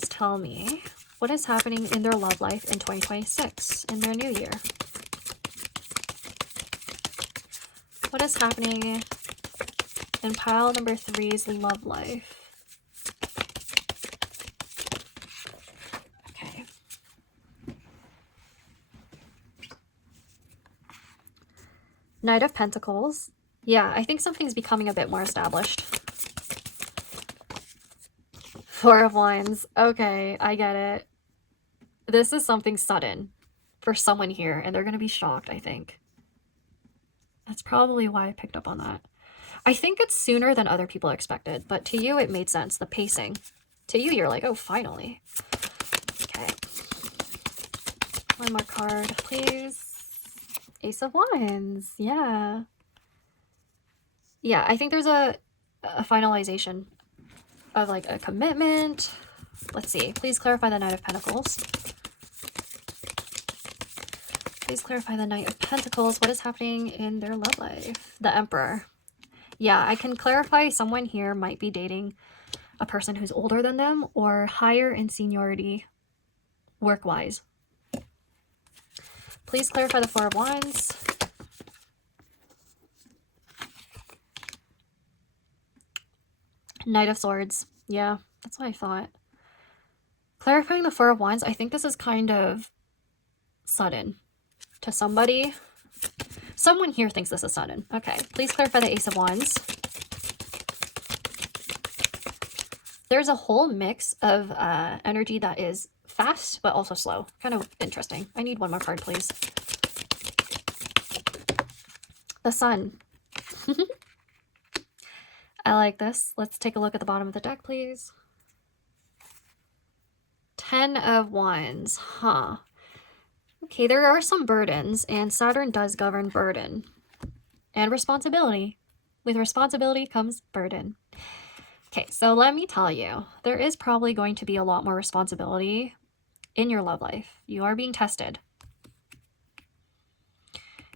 tell me what is happening in their love life in 2026, in their new year. What is happening in pile number 3's love life? Okay. Knight of Pentacles. Yeah, I think something's becoming a bit more established. 4 of Wands. Okay, I get it. This is something sudden for someone here, and they're going to be shocked, I think. That's probably why I picked up on that. I think it's sooner than other people expected, but to you, it made sense. The pacing. To you, you're like, oh, finally. Okay. One more card, please. Ace of Wands. Yeah. Yeah, I think there's a finalization of like a commitment. Let's see. Please clarify the Knight of Pentacles. Please clarify the Knight of Pentacles. What is happening in their love life? The Emperor. Yeah, I can clarify someone here might be dating a person who's older than them or higher in seniority work-wise. Please clarify the 4 of Wands. Knight of Swords. Yeah, that's what I thought. Clarifying the 4 of Wands, I think this is kind of sudden to somebody. Someone here thinks this is sudden. Okay, please clarify the Ace of Wands. There's a whole mix of energy that is fast but also slow. Kind of interesting. I need one more card, please. The sun. I like this. Let's take a look at the bottom of the deck, please. 10 of Wands. Huh. Okay, there are some burdens, and Saturn does govern burden and responsibility. With responsibility comes burden. Okay, so let me tell you, there is probably going to be a lot more responsibility in your love life. You are being tested.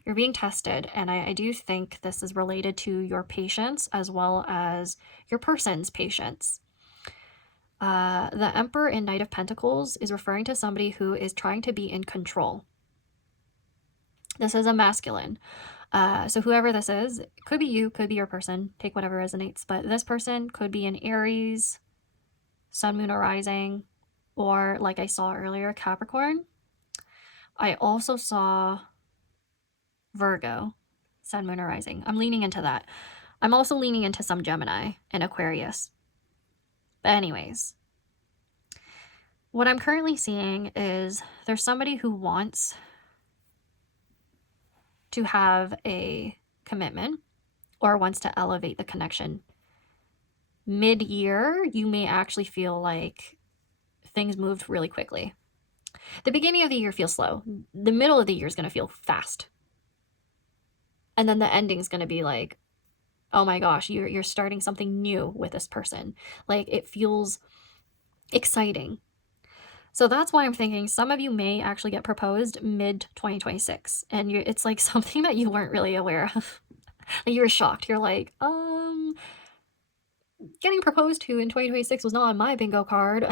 You're being tested, and I do think this is related to your patience as well as your person's patience. The Emperor in Knight of Pentacles is referring to somebody who is trying to be in control. This is a masculine. So whoever this is, could be you, could be your person, take whatever resonates, but this person could be an Aries, Sun, Moon, or Rising, or like I saw earlier, Capricorn. I also saw Virgo, Sun, Moon, or Rising. I'm leaning into that. I'm also leaning into some Gemini and Aquarius. But anyways, what I'm currently seeing is there's somebody who wants to have a commitment or wants to elevate the connection. Mid-year, you may actually feel like things moved really quickly. The beginning of the year feels slow. The middle of the year is going to feel fast. And then the ending is going to be like, oh my gosh, you're starting something new with this person. Like, it feels exciting. So that's why I'm thinking some of you may actually get proposed mid-2026. And it's like something that you weren't really aware of. Like, you were shocked. You're like, getting proposed to in 2026 was not on my bingo card.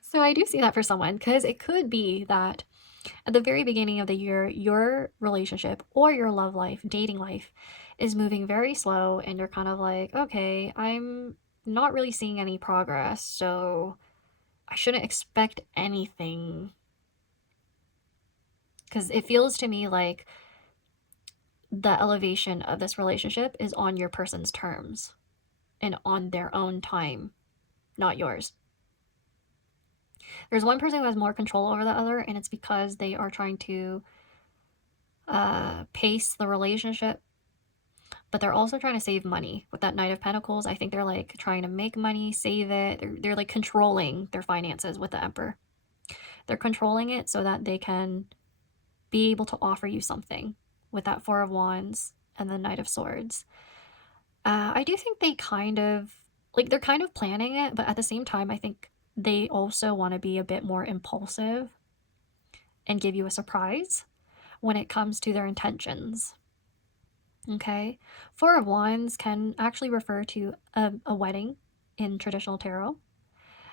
So I do see that for someone, because it could be that at the very beginning of the year, your relationship or your love life, dating life, is moving very slow, and you're kind of like, okay, I'm not really seeing any progress, so I shouldn't expect anything. Because it feels to me like the elevation of this relationship is on your person's terms and on their own time, not yours. There's one person who has more control over the other, and it's because they are trying to pace the relationship, but they're also trying to save money. With that Knight of Pentacles, I think they're like trying to make money, save it. They're like controlling their finances with the Emperor. They're controlling it so that they can be able to offer you something with that Four of Wands and the Knight of Swords. I do think they kind of, like, they're kind of planning it, but at the same time, I think they also want to be a bit more impulsive and give you a surprise when it comes to their intentions. Okay? Four of Wands can actually refer to a wedding in traditional tarot.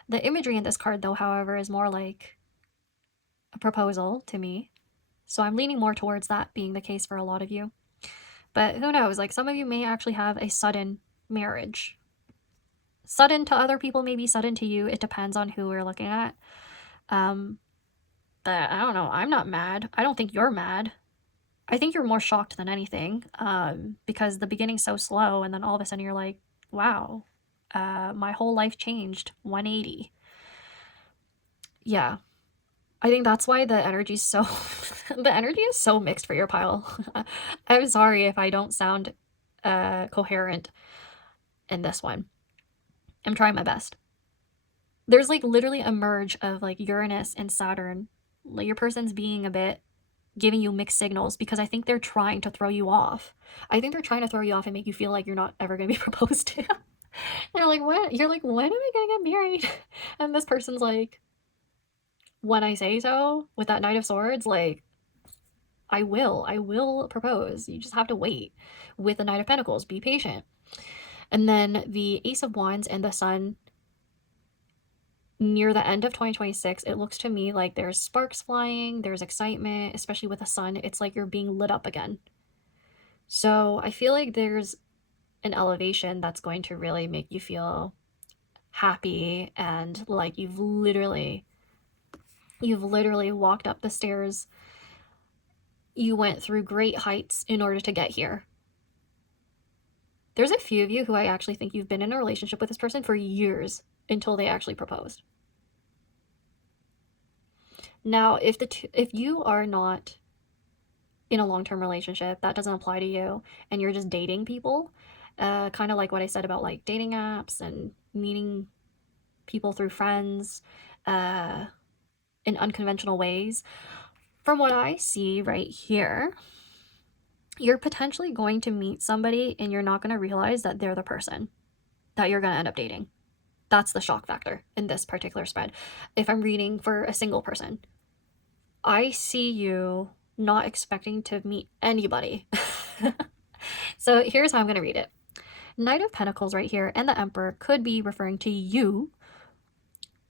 The imagery in this card, though, however, is more like a proposal to me. So I'm leaning more towards that being the case for a lot of you. But who knows? Like, some of you may actually have a sudden marriage. Sudden to other people, maybe sudden to you. It depends on who we're looking at. But I don't know. I'm not mad. I don't think you're mad. I think you're more shocked than anything, because the beginning's so slow, and then all of a sudden you're like, wow, my whole life changed 180. Yeah. I think that's why the energy's so the energy is so mixed for your pile. I'm sorry if I don't sound coherent in this one. I'm trying my best. There's like literally a merge of like Uranus and Saturn. Like, your person's being a bit giving you mixed signals, because I think they're trying to throw you off. I think they're trying to throw you off and make you feel like you're not ever going to be proposed to. They're like, what? You're like, when am I going to get married? And this person's like, when I say so, with that Knight of Swords, like, I will propose. You just have to wait. With the Knight of Pentacles, be patient. And then the Ace of Wands and the Sun, near the end of 2026, it looks to me like there's sparks flying, there's excitement, especially with the Sun. It's like you're being lit up again. So I feel like there's an elevation that's going to really make you feel happy, and like you've literally walked up the stairs. You went through great heights in order to get here. There's a few of you who I actually think you've been in a relationship with this person for years until they actually proposed. Now, if you are not in a long-term relationship. That doesn't apply to you, and you're just dating people. Kind of like what I said about like dating apps and meeting people through friends in unconventional ways. From what I see right here, you're potentially going to meet somebody and you're not going to realize that they're the person that you're going to end up dating. That's the shock factor in this particular spread. If I'm reading for a single person, I see you not expecting to meet anybody. So here's how I'm going to read it. Knight of Pentacles right here and the Emperor could be referring to you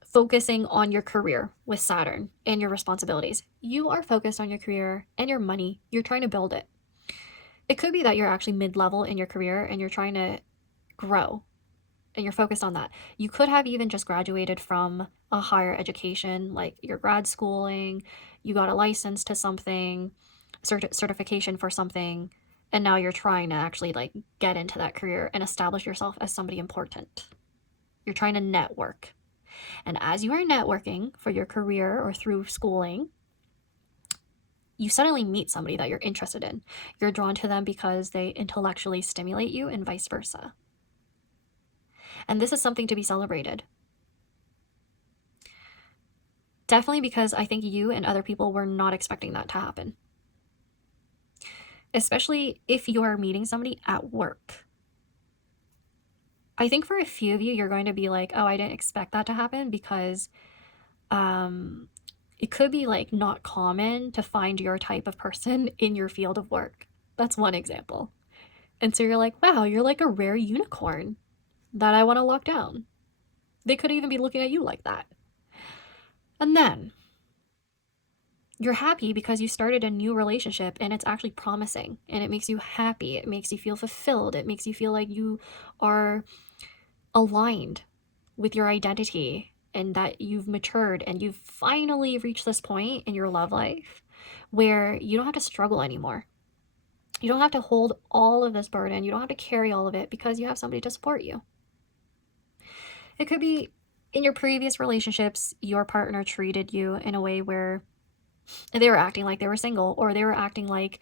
focusing on your career with Saturn and your responsibilities. You are focused on your career and your money. You're trying to build it. It could be that you're actually mid-level in your career and you're trying to grow and you're focused on that. You could have even just graduated from a higher education, like your grad schooling, you got a license to something, certification for something, and now you're trying to actually like get into that career and establish yourself as somebody important. You're trying to network. And as you are networking for your career or through schooling, you suddenly meet somebody that you're interested in. You're drawn to them because they intellectually stimulate you and vice versa. And this is something to be celebrated. Definitely because I think you and other people were not expecting that to happen. Especially if you are meeting somebody at work. I think for a few of you, you're going to be like, oh, I didn't expect that to happen because it could be like not common to find your type of person in your field of work. That's one example. And so you're like, wow, you're like a rare unicorn that I want to lock down. They could even be looking at you like that. And then you're happy because you started a new relationship and it's actually promising and it makes you happy. It makes you feel fulfilled. It makes you feel like you are aligned with your identity and that you've matured and you've finally reached this point in your love life where you don't have to struggle anymore. You don't have to hold all of this burden. You don't have to carry all of it because you have somebody to support you. It could be in your previous relationships, your partner treated you in a way where they were acting like they were single, or they were acting like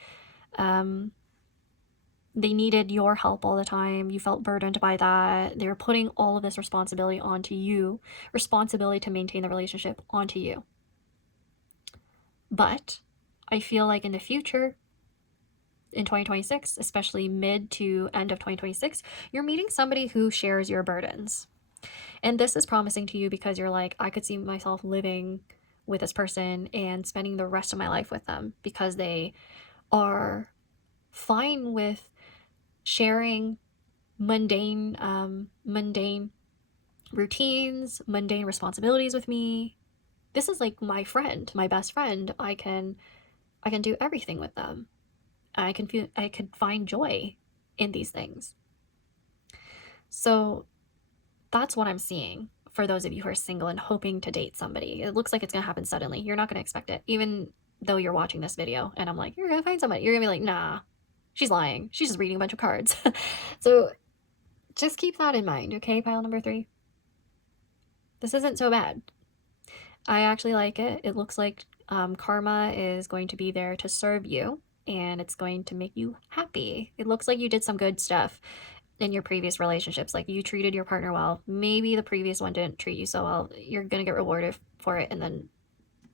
they needed your help all the time. You felt burdened by that. They were putting all of this responsibility onto you, responsibility to maintain the relationship onto you. But I feel like in the future, in 2026, especially mid to end of 2026, you're meeting somebody who shares your burdens. And this is promising to you because you're like, I could see myself living with this person and spending the rest of my life with them because they are fine with sharing mundane routines, mundane responsibilities with me. This is like my friend, my best friend. I can do everything with them. I could find joy in these things. So that's what I'm seeing for those of you who are single and hoping to date somebody. It looks like it's going to happen suddenly. You're not going to expect it. Even though you're watching this video and I'm like, you're going to find somebody. You're going to be like, nah, she's lying. She's just reading a bunch of cards. So just keep that in mind, okay, pile number 3? This isn't so bad. I actually like it. It looks like karma is going to be there to serve you and it's going to make you happy. It looks like you did some good stuff in your previous relationships. Like you treated your partner well. Maybe the previous one didn't treat you so well. You're going to get rewarded for it in the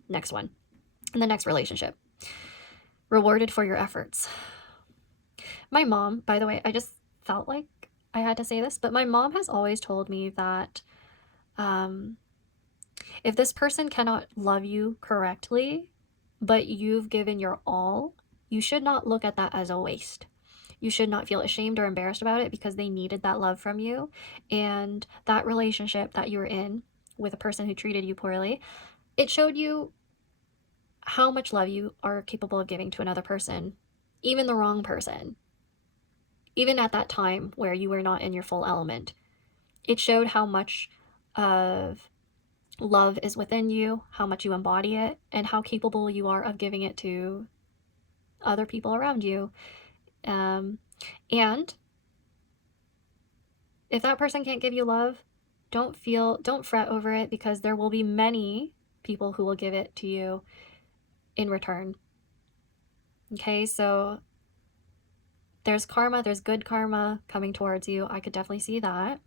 next one, in the next relationship. Rewarded for your efforts. My mom, by the way, I just felt like I had to say this, but my mom has always told me that if this person cannot love you correctly, but you've given your all, you should not look at that as a waste. You should not feel ashamed or embarrassed about it because they needed that love from you. And that relationship that you were in with a person who treated you poorly, it showed you how much love you are capable of giving to another person, even the wrong person. Even at that time where you were not in your full element, it showed how much of love is within you, how much you embody it, and how capable you are of giving it to other people around you. And if that person can't give you love, don't fret over it because there will be many people who will give it to you in return. Okay, so there's karma, there's good karma coming towards you. I could definitely see that.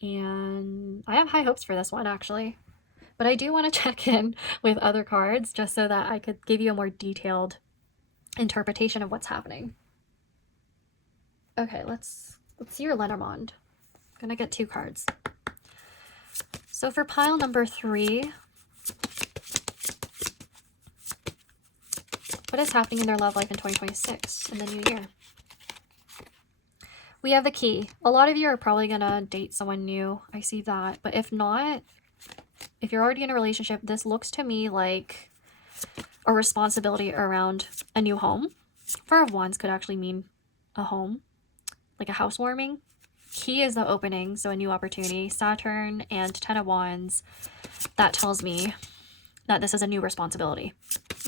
And I have high hopes for this one, actually. But I do want to check in with other cards just so that I could give you a more detailed interpretation of what's happening. Okay, let's see your Lenormand. I'm gonna get 2 cards. So for pile number 3, what is happening in their love life in 2026, in the new year? We have the Key. A lot of you are probably gonna date someone new. I see that. But if not, if you're already in a relationship, this looks to me like a responsibility around a new home. 4 of Wands could actually mean a home, like a housewarming. Key is the opening, so a new opportunity. Saturn and 10 of Wands, that tells me that this is a new responsibility.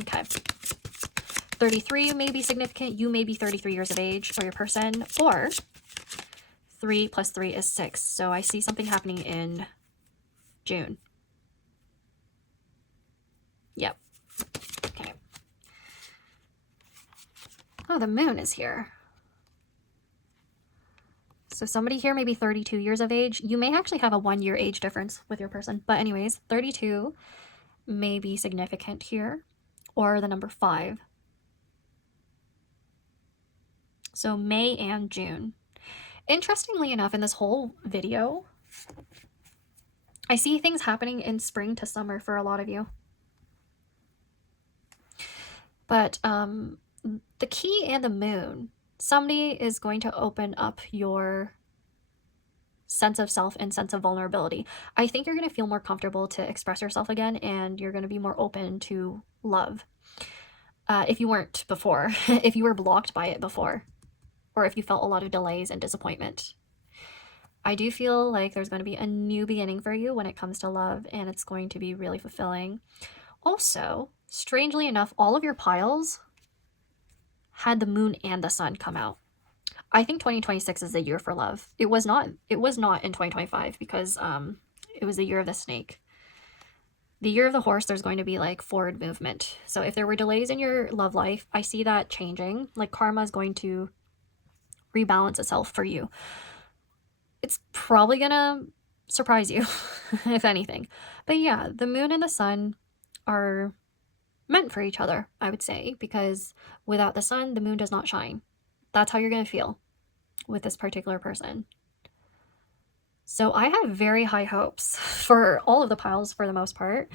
Okay. 33 may be significant. You may be 33 years of age for your person, or 3 plus 3 is 6. So I see something happening in June. Yep. Okay. Oh, the moon is here. So somebody here may be 32 years of age. You may actually have a 1-year age difference with your person. But anyways, 32 may be significant here, or the number 5. So May and June. Interestingly enough, in this whole video, I see things happening in spring to summer for a lot of you. But the Key and the moon, somebody is going to open up your sense of self and sense of vulnerability. I think you're going to feel more comfortable to express yourself again, and you're going to be more open to love. If you weren't before, if you were blocked by it before, or if you felt a lot of delays and disappointment. I do feel like there's going to be a new beginning for you when it comes to love, and it's going to be really fulfilling. Also, strangely enough, all of your piles had the moon and the sun come out. I think 2026 is the year for love. It was not in 2025 because it was the year of the snake. The year of the horse, there's going to be like forward movement. So if there were delays in your love life, I see that changing. Like karma is going to rebalance itself for you. It's probably gonna surprise you, if anything. But yeah, the moon and the sun are meant for each other, I would say, because without the sun, the moon does not shine. That's how you're gonna feel with this particular person. So I have very high hopes for all of the piles for the most part.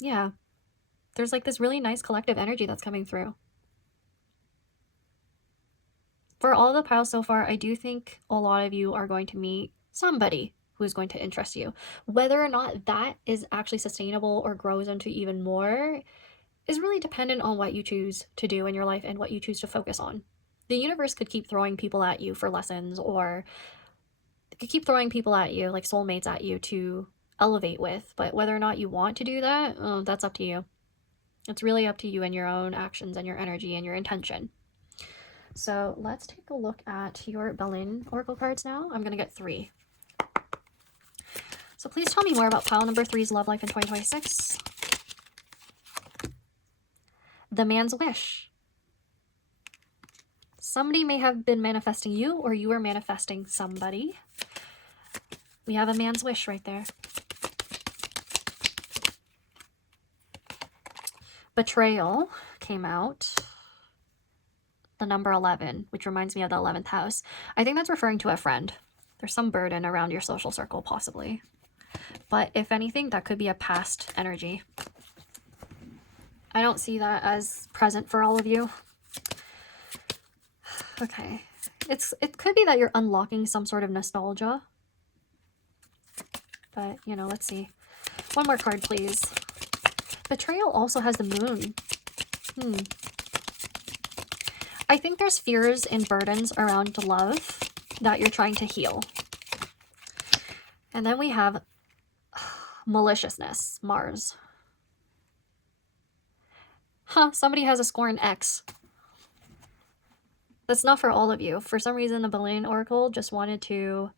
Yeah, there's like this really nice collective energy that's coming through. For all of the piles so far, I do think a lot of you are going to meet somebody who's going to interest you. Whether or not that is actually sustainable or grows into even more is really dependent on what you choose to do in your life and what you choose to focus on. The universe could keep throwing people at you for lessons, or it could keep throwing people at you, like soulmates at you to elevate with. But whether or not you want to do that, that's up to you. It's really up to you and your own actions and your energy and your intention. So let's take a look at your Berlin Oracle cards now. I'm going to get 3. So please tell me more about pile number 3's love life in 2026. The Man's Wish. Somebody may have been manifesting you, or you are manifesting somebody. We have a man's wish right there. Betrayal came out. The number 11, which reminds me of the 11th house. I think that's referring to a friend. There's some burden around your social circle, possibly. But if anything, that could be a past energy. I don't see that as present for all of you. Okay. It could be that you're unlocking some sort of nostalgia. But, you know, let's see. One more card, please. Betrayal also has the moon. I think there's fears and burdens around love that you're trying to heal. And then we have maliciousness, Mars. Somebody has a scorn ex. That's not for all of you. For some reason, the Berlin Oracle just wanted to,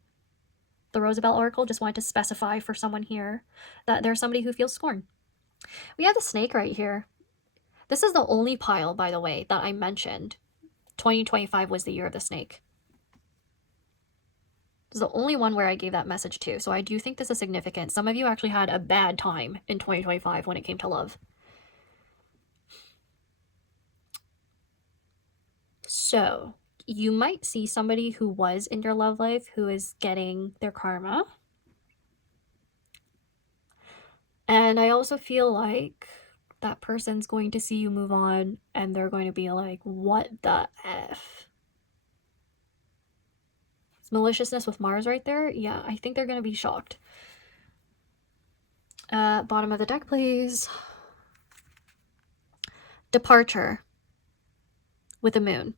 the Rosabelle Oracle just wanted to specify for someone here that there's somebody who feels scorn. We have the snake right here. This is the only pile, by the way, that I mentioned 2025 was the year of the snake. This is the only one where I gave that message to. So I do think this is significant. Some of you actually had a bad time in 2025 when it came to love. So you might see somebody who was in your love life who is getting their karma. And I also feel like that person's going to see you move on and they're going to be like, what the F? It's maliciousness with Mars right there. Yeah, I think they're going to be shocked. Bottom of the deck, please. Departure with the moon.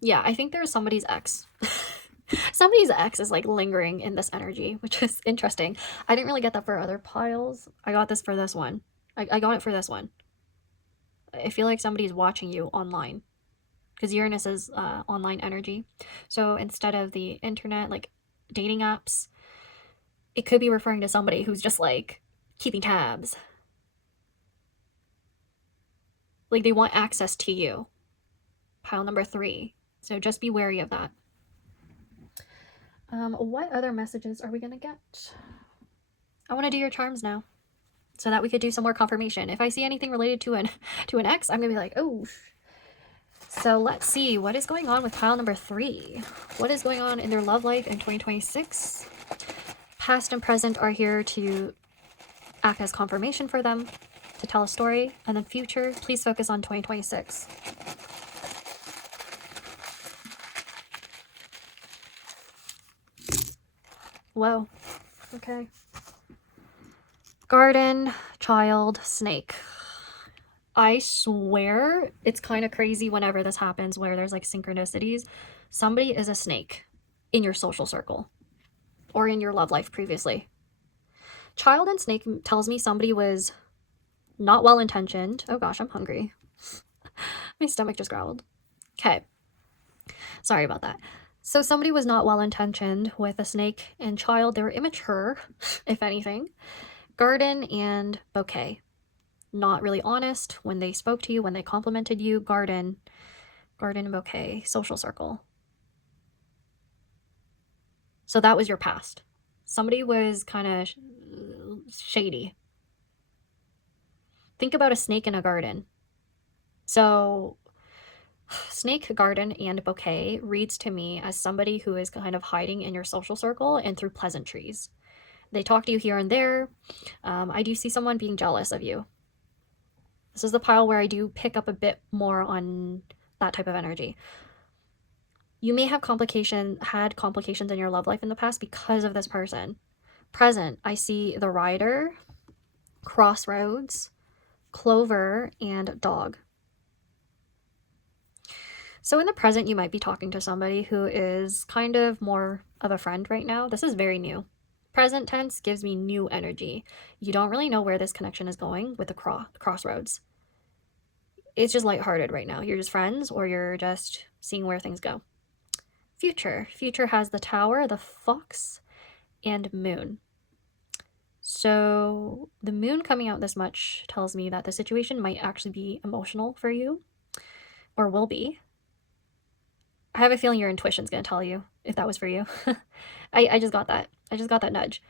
Yeah, I think there's somebody's ex. Somebody's ex is like lingering in this energy, which is interesting. I didn't really get that for other piles. I got this for this one. I got it for this one. I feel like somebody's watching you online because Uranus is online energy. So instead of the internet, like dating apps, it could be referring to somebody who's just like keeping tabs. Like they want access to you. Pile number 3. So just be wary of that. What other messages are we going to get? I want to do your charms now so that we could do some more confirmation. If I see anything related to an ex, I'm going to be like, oh. So let's see what is going on with pile number 3. What is going on in their love life in 2026? Past and present are here to act as confirmation for them, to tell a story. And then future, please focus on 2026. Whoa. Okay. Garden, child, snake. I swear it's kind of crazy whenever this happens where there's like synchronicities. Somebody is a snake in your social circle or in your love life previously. Child and snake tells me somebody was not well-intentioned. Oh gosh, I'm hungry. My stomach just growled. Okay. Sorry about that. So somebody was not well-intentioned with a snake and child. They were immature, if anything. Garden and bouquet. Not really honest when they spoke to you, when they complimented you. Garden and bouquet, social circle. So that was your past. Somebody was kind of shady. Think about a snake in a garden. So snake, garden, and bouquet reads to me as somebody who is kind of hiding in your social circle and through pleasantries. They talk to you here and there. I do see someone being jealous of you. This is the pile where I do pick up a bit more on that type of energy. You may have had complications in your love life in the past because of this person. Present, I see the Rider, Crossroads, Clover, and Dog. So in the present, you might be talking to somebody who is kind of more of a friend right now. This is very new. Present tense gives me new energy. You don't really know where this connection is going with the crossroads. It's just lighthearted right now. You're just friends or you're just seeing where things go. Future. Future has the Tower, the Fox, and Moon. So the moon coming out this much tells me that the situation might actually be emotional for you or will be. I have a feeling your intuition's going to tell you if that was for you. I just got that. I just got that nudge.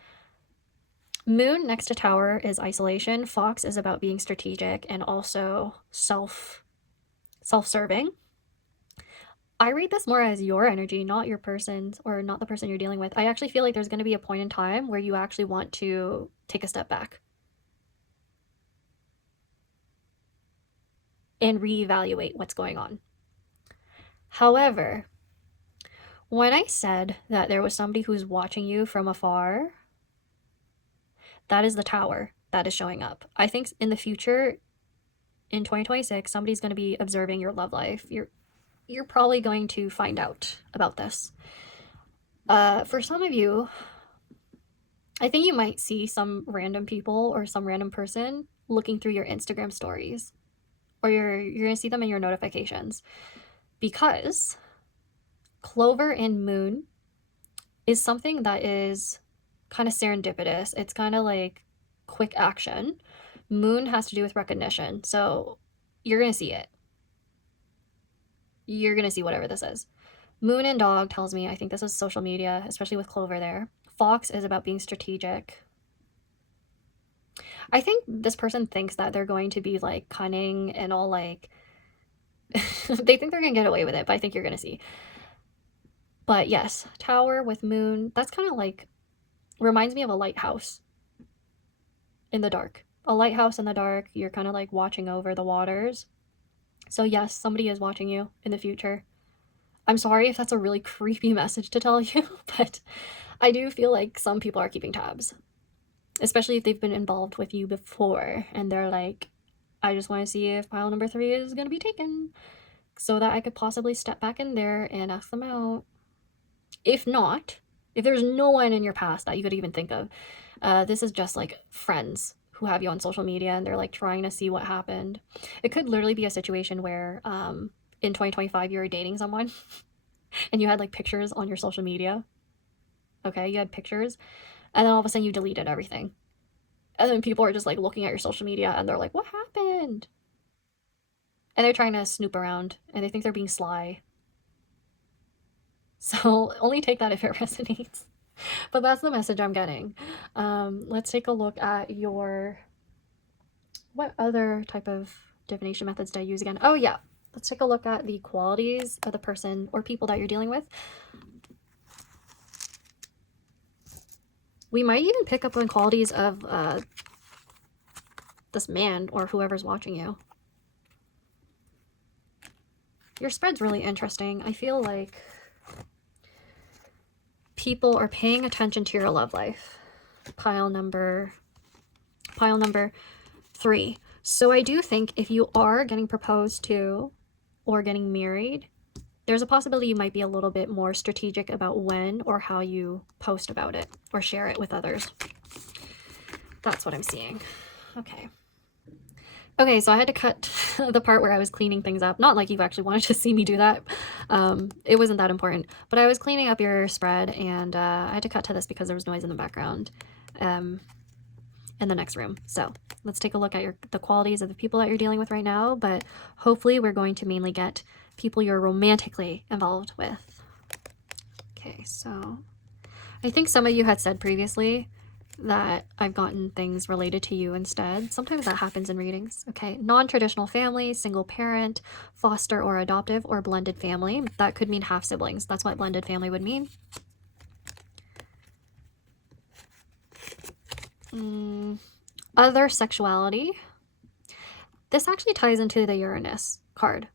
Moon next to Tower is isolation. Fox is about being strategic and also self-serving. I read this more as your energy, not your person's or not the person you're dealing with. I actually feel like there's going to be a point in time where you actually want to take a step back and reevaluate what's going on. However, when I said that there was somebody who's watching you from afar, that is the Tower that is showing up. I think in the future, in 2026, somebody's going to be observing your love life. You're probably going to find out about this. For some of you, I think you might see some random people or some random person looking through your Instagram stories, or you're going to see them in your notifications, because Clover and Moon is something that is kind of serendipitous. It's kind of like quick action. Moon has to do with recognition. So you're going to see it. You're going to see whatever this is. Moon and dog tells me, I think this is social media, especially with Clover there. Fox is about being strategic. I think this person thinks that they're going to be like cunning and all like, they think they're going to get away with it, but I think you're going to see. But yes, Tower with Moon, that's kind of like, reminds me of a lighthouse in the dark. A lighthouse in the dark, you're kind of like watching over the waters. So yes, somebody is watching you in the future. I'm sorry if that's a really creepy message to tell you, but I do feel like some people are keeping tabs. Especially if they've been involved with you before and they're like, I just want to see if pile number 3 is going to be taken so that I could possibly step back in there and ask them out. If not, if there's no one in your past that you could even think of, this is just like friends who have you on social media and they're like trying to see what happened. It could literally be a situation where in 2025 you were dating someone and you had like pictures on your social media. Okay, you had pictures and then all of a sudden you deleted everything. And then people are just like looking at your social media and they're like, what happened? And they're trying to snoop around and they think they're being sly. So only take that if it resonates. But that's the message I'm getting. Let's take a look at your... What other type of divination methods did I use again? Oh yeah, let's take a look at the qualities of the person or people that you're dealing with. We might even pick up on qualities of this man or whoever's watching you. Your spread's really interesting. I feel like people are paying attention to your love life. Pile number 3. So I do think if you are getting proposed to or getting married, there's a possibility you might be a little bit more strategic about when or how you post about it or share it with others. That's what I'm seeing. Okay, so I had to cut the part where I was cleaning things up. Not like you actually wanted to see me do that. It wasn't that important. But I was cleaning up your spread, and I had to cut to this because there was noise in the background in the next room. So let's take a look at the qualities of the people that you're dealing with right now. But hopefully we're going to mainly get people you're romantically involved with. Okay, so I think some of you had said previously that I've gotten things related to you instead. Sometimes that happens in readings. Okay, non-traditional family, single parent, foster or adoptive, or blended family. That could mean half siblings. That's what blended family would mean. Other sexuality. This actually ties into the Uranus card.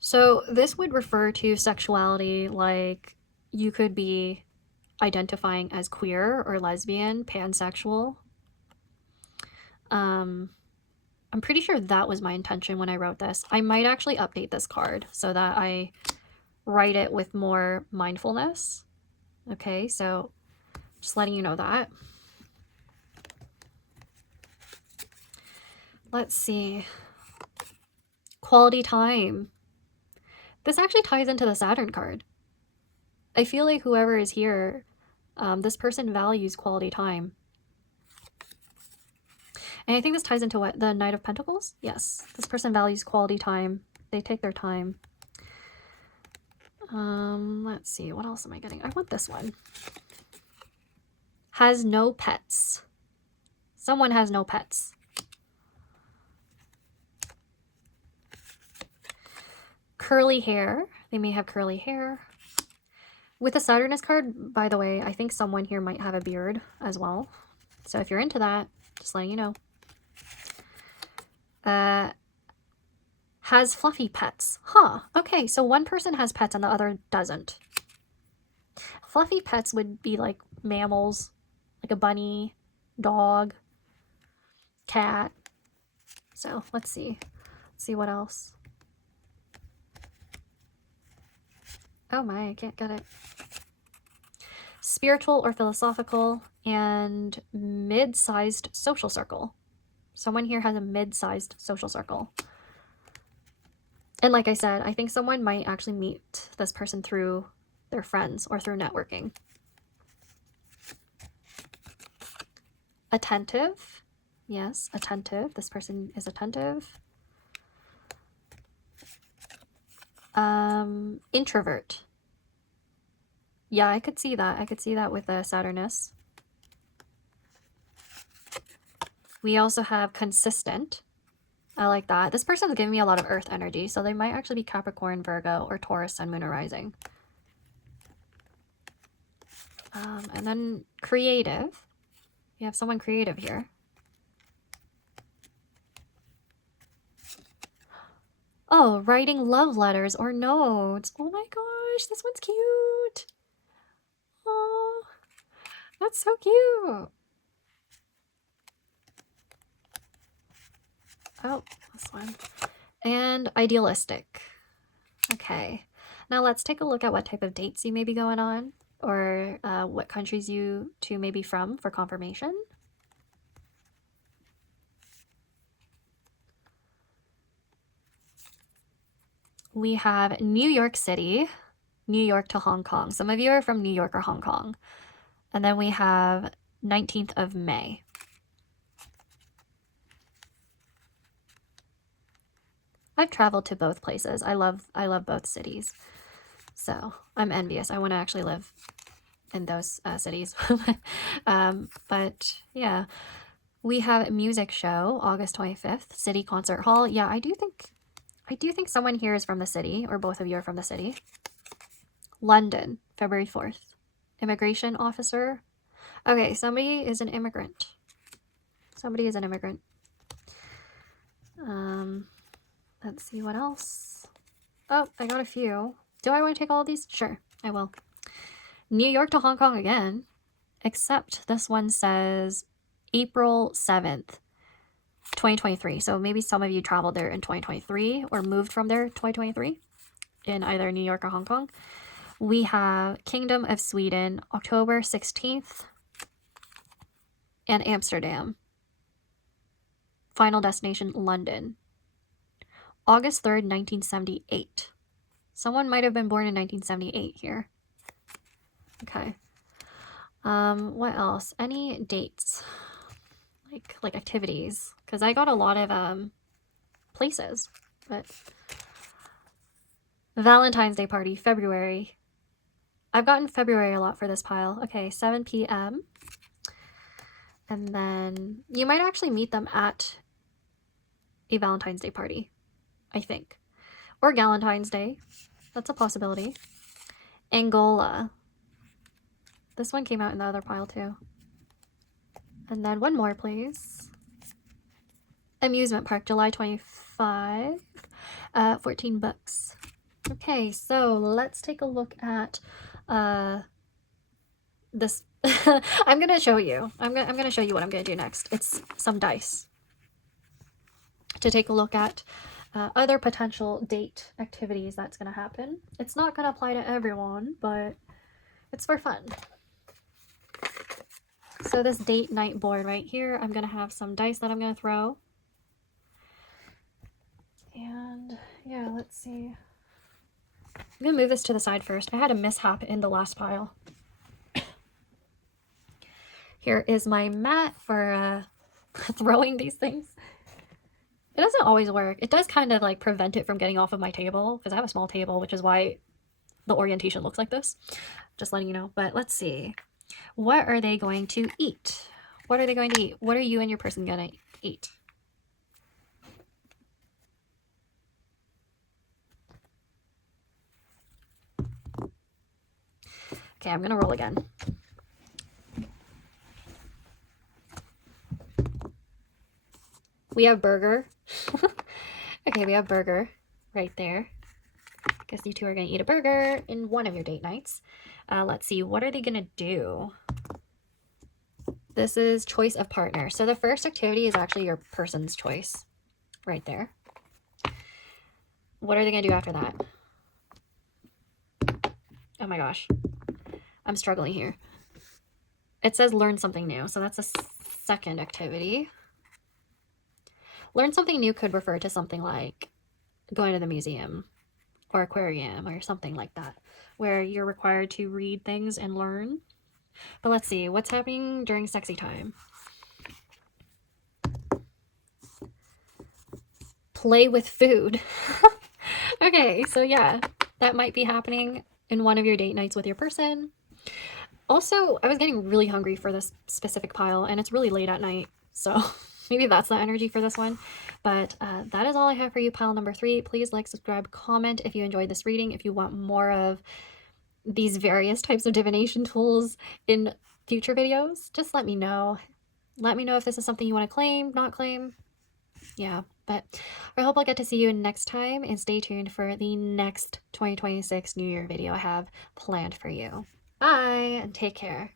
So this would refer to sexuality like you could be identifying as queer or lesbian, pansexual. I'm pretty sure that was my intention when I wrote this. I might actually update this card so that I write it with more mindfulness. Okay, so just letting you know that. Let's see. Quality time. This actually ties into the Saturn card. I feel like whoever is here, this person values quality time. And I think this ties into what? The Knight of Pentacles? Yes. This person values quality time. They take their time. Let's see. What else am I getting? I want this one. Has no pets. Someone has no pets. Curly hair. They may have curly hair. With the Saturnus card, by the way, I think someone here might have a beard as well. So if you're into that, just letting you know. Has fluffy pets. Huh. Okay, so one person has pets and the other doesn't. Fluffy pets would be like mammals, like a bunny, dog, cat. So let's see. Let's see what else. Oh my, I can't get it. Spiritual or philosophical, and mid-sized social circle. Someone here has a mid-sized social circle. And like I said, I think someone might actually meet this person through their friends or through networking. Attentive. Yes, attentive. This person is attentive. Introvert. Yeah, I could see that. I could see that with Saturnus. We also have consistent. I like that. This person is giving me a lot of earth energy, so they might actually be Capricorn, Virgo, or Taurus, Sun, Moon, or Rising. And then creative. You have someone creative here. Oh, writing love letters or notes. Oh my gosh, this one's cute. Oh, that's so cute. Oh, this one. And idealistic. Okay. Now let's take a look at what type of dates you may be going on, or what countries you two may be from for confirmation. We have New York City, New York to Hong Kong. Some of you are from New York or Hong Kong. And then we have 19th of May. I've traveled to both places. I love both cities. So I'm envious. I want to actually live in those cities. But yeah, we have a music show, August 25th, City Concert Hall. Yeah, I do think someone here is from the city, or both of you are from the city. London, February 4th. Immigration officer. Okay, somebody is an immigrant. Somebody is an immigrant. Let's see what else. Oh, I got a few. Do I want to take all of these? Sure, I will. New York to Hong Kong again, except this one says April 7th, 2023. So maybe some of you traveled there in 2023 or moved from there 2023 in either New York or Hong Kong. We have Kingdom of Sweden, October 16th, and Amsterdam. Final destination, London. August 3rd, 1978. Someone might have been born in 1978 here. Okay. What else? Any dates? Like activities? Because I got a lot of places. But Valentine's Day party, February. I've gotten February a lot for this pile. Okay, 7 p.m. And then you might actually meet them at a Valentine's Day party, I think. Or Galentine's Day. That's a possibility. Angola. This one came out in the other pile too. And then one more, please. Amusement park, July 25. 14 bucks. Okay, so let's take a look at this. I'm gonna show you. I'm gonna show you what I'm gonna do next. It's some dice to take a look at other potential date activities that's gonna happen. It's not gonna apply to everyone, but it's for fun. So this date night board right here, I'm gonna have some dice that I'm gonna throw. And yeah, let's see. I'm gonna move this to the side first. I had a mishap in the last pile. Here is my mat for throwing these things. It doesn't always work. It does kind of like prevent it from getting off of my table because I have a small table, which is why the orientation looks like this. Just letting you know. But let's see. What are they going to eat? What are they going to eat? What are you and your person gonna eat? Okay, I'm gonna roll again. We have burger. Okay, we have burger right there. Guess you two are gonna eat a burger in one of your date nights. Let's see, what are they gonna do? This is choice of partner. So the first activity is actually your person's choice right there. What are they gonna do after that? Oh my gosh. I'm struggling here. It says learn something new. So that's a second activity. Learn something new could refer to something like going to the museum or aquarium or something like that, where you're required to read things and learn. But let's see, what's happening during sexy time? play with food. Okay, so yeah, that might be happening in one of your date nights with your person. Also, I was getting really hungry for this specific pile, and it's really late at night, so maybe that's the energy for this one. But that is all I have for you, pile number 3. Please like, subscribe, comment if you enjoyed this reading. If you want more of these various types of divination tools in future videos, just let me know. Let me know if this is something you want to claim, not claim. Yeah, but I hope I'll get to see you next time, and stay tuned for the next 2026 New Year video I have planned for you. Bye, and take care.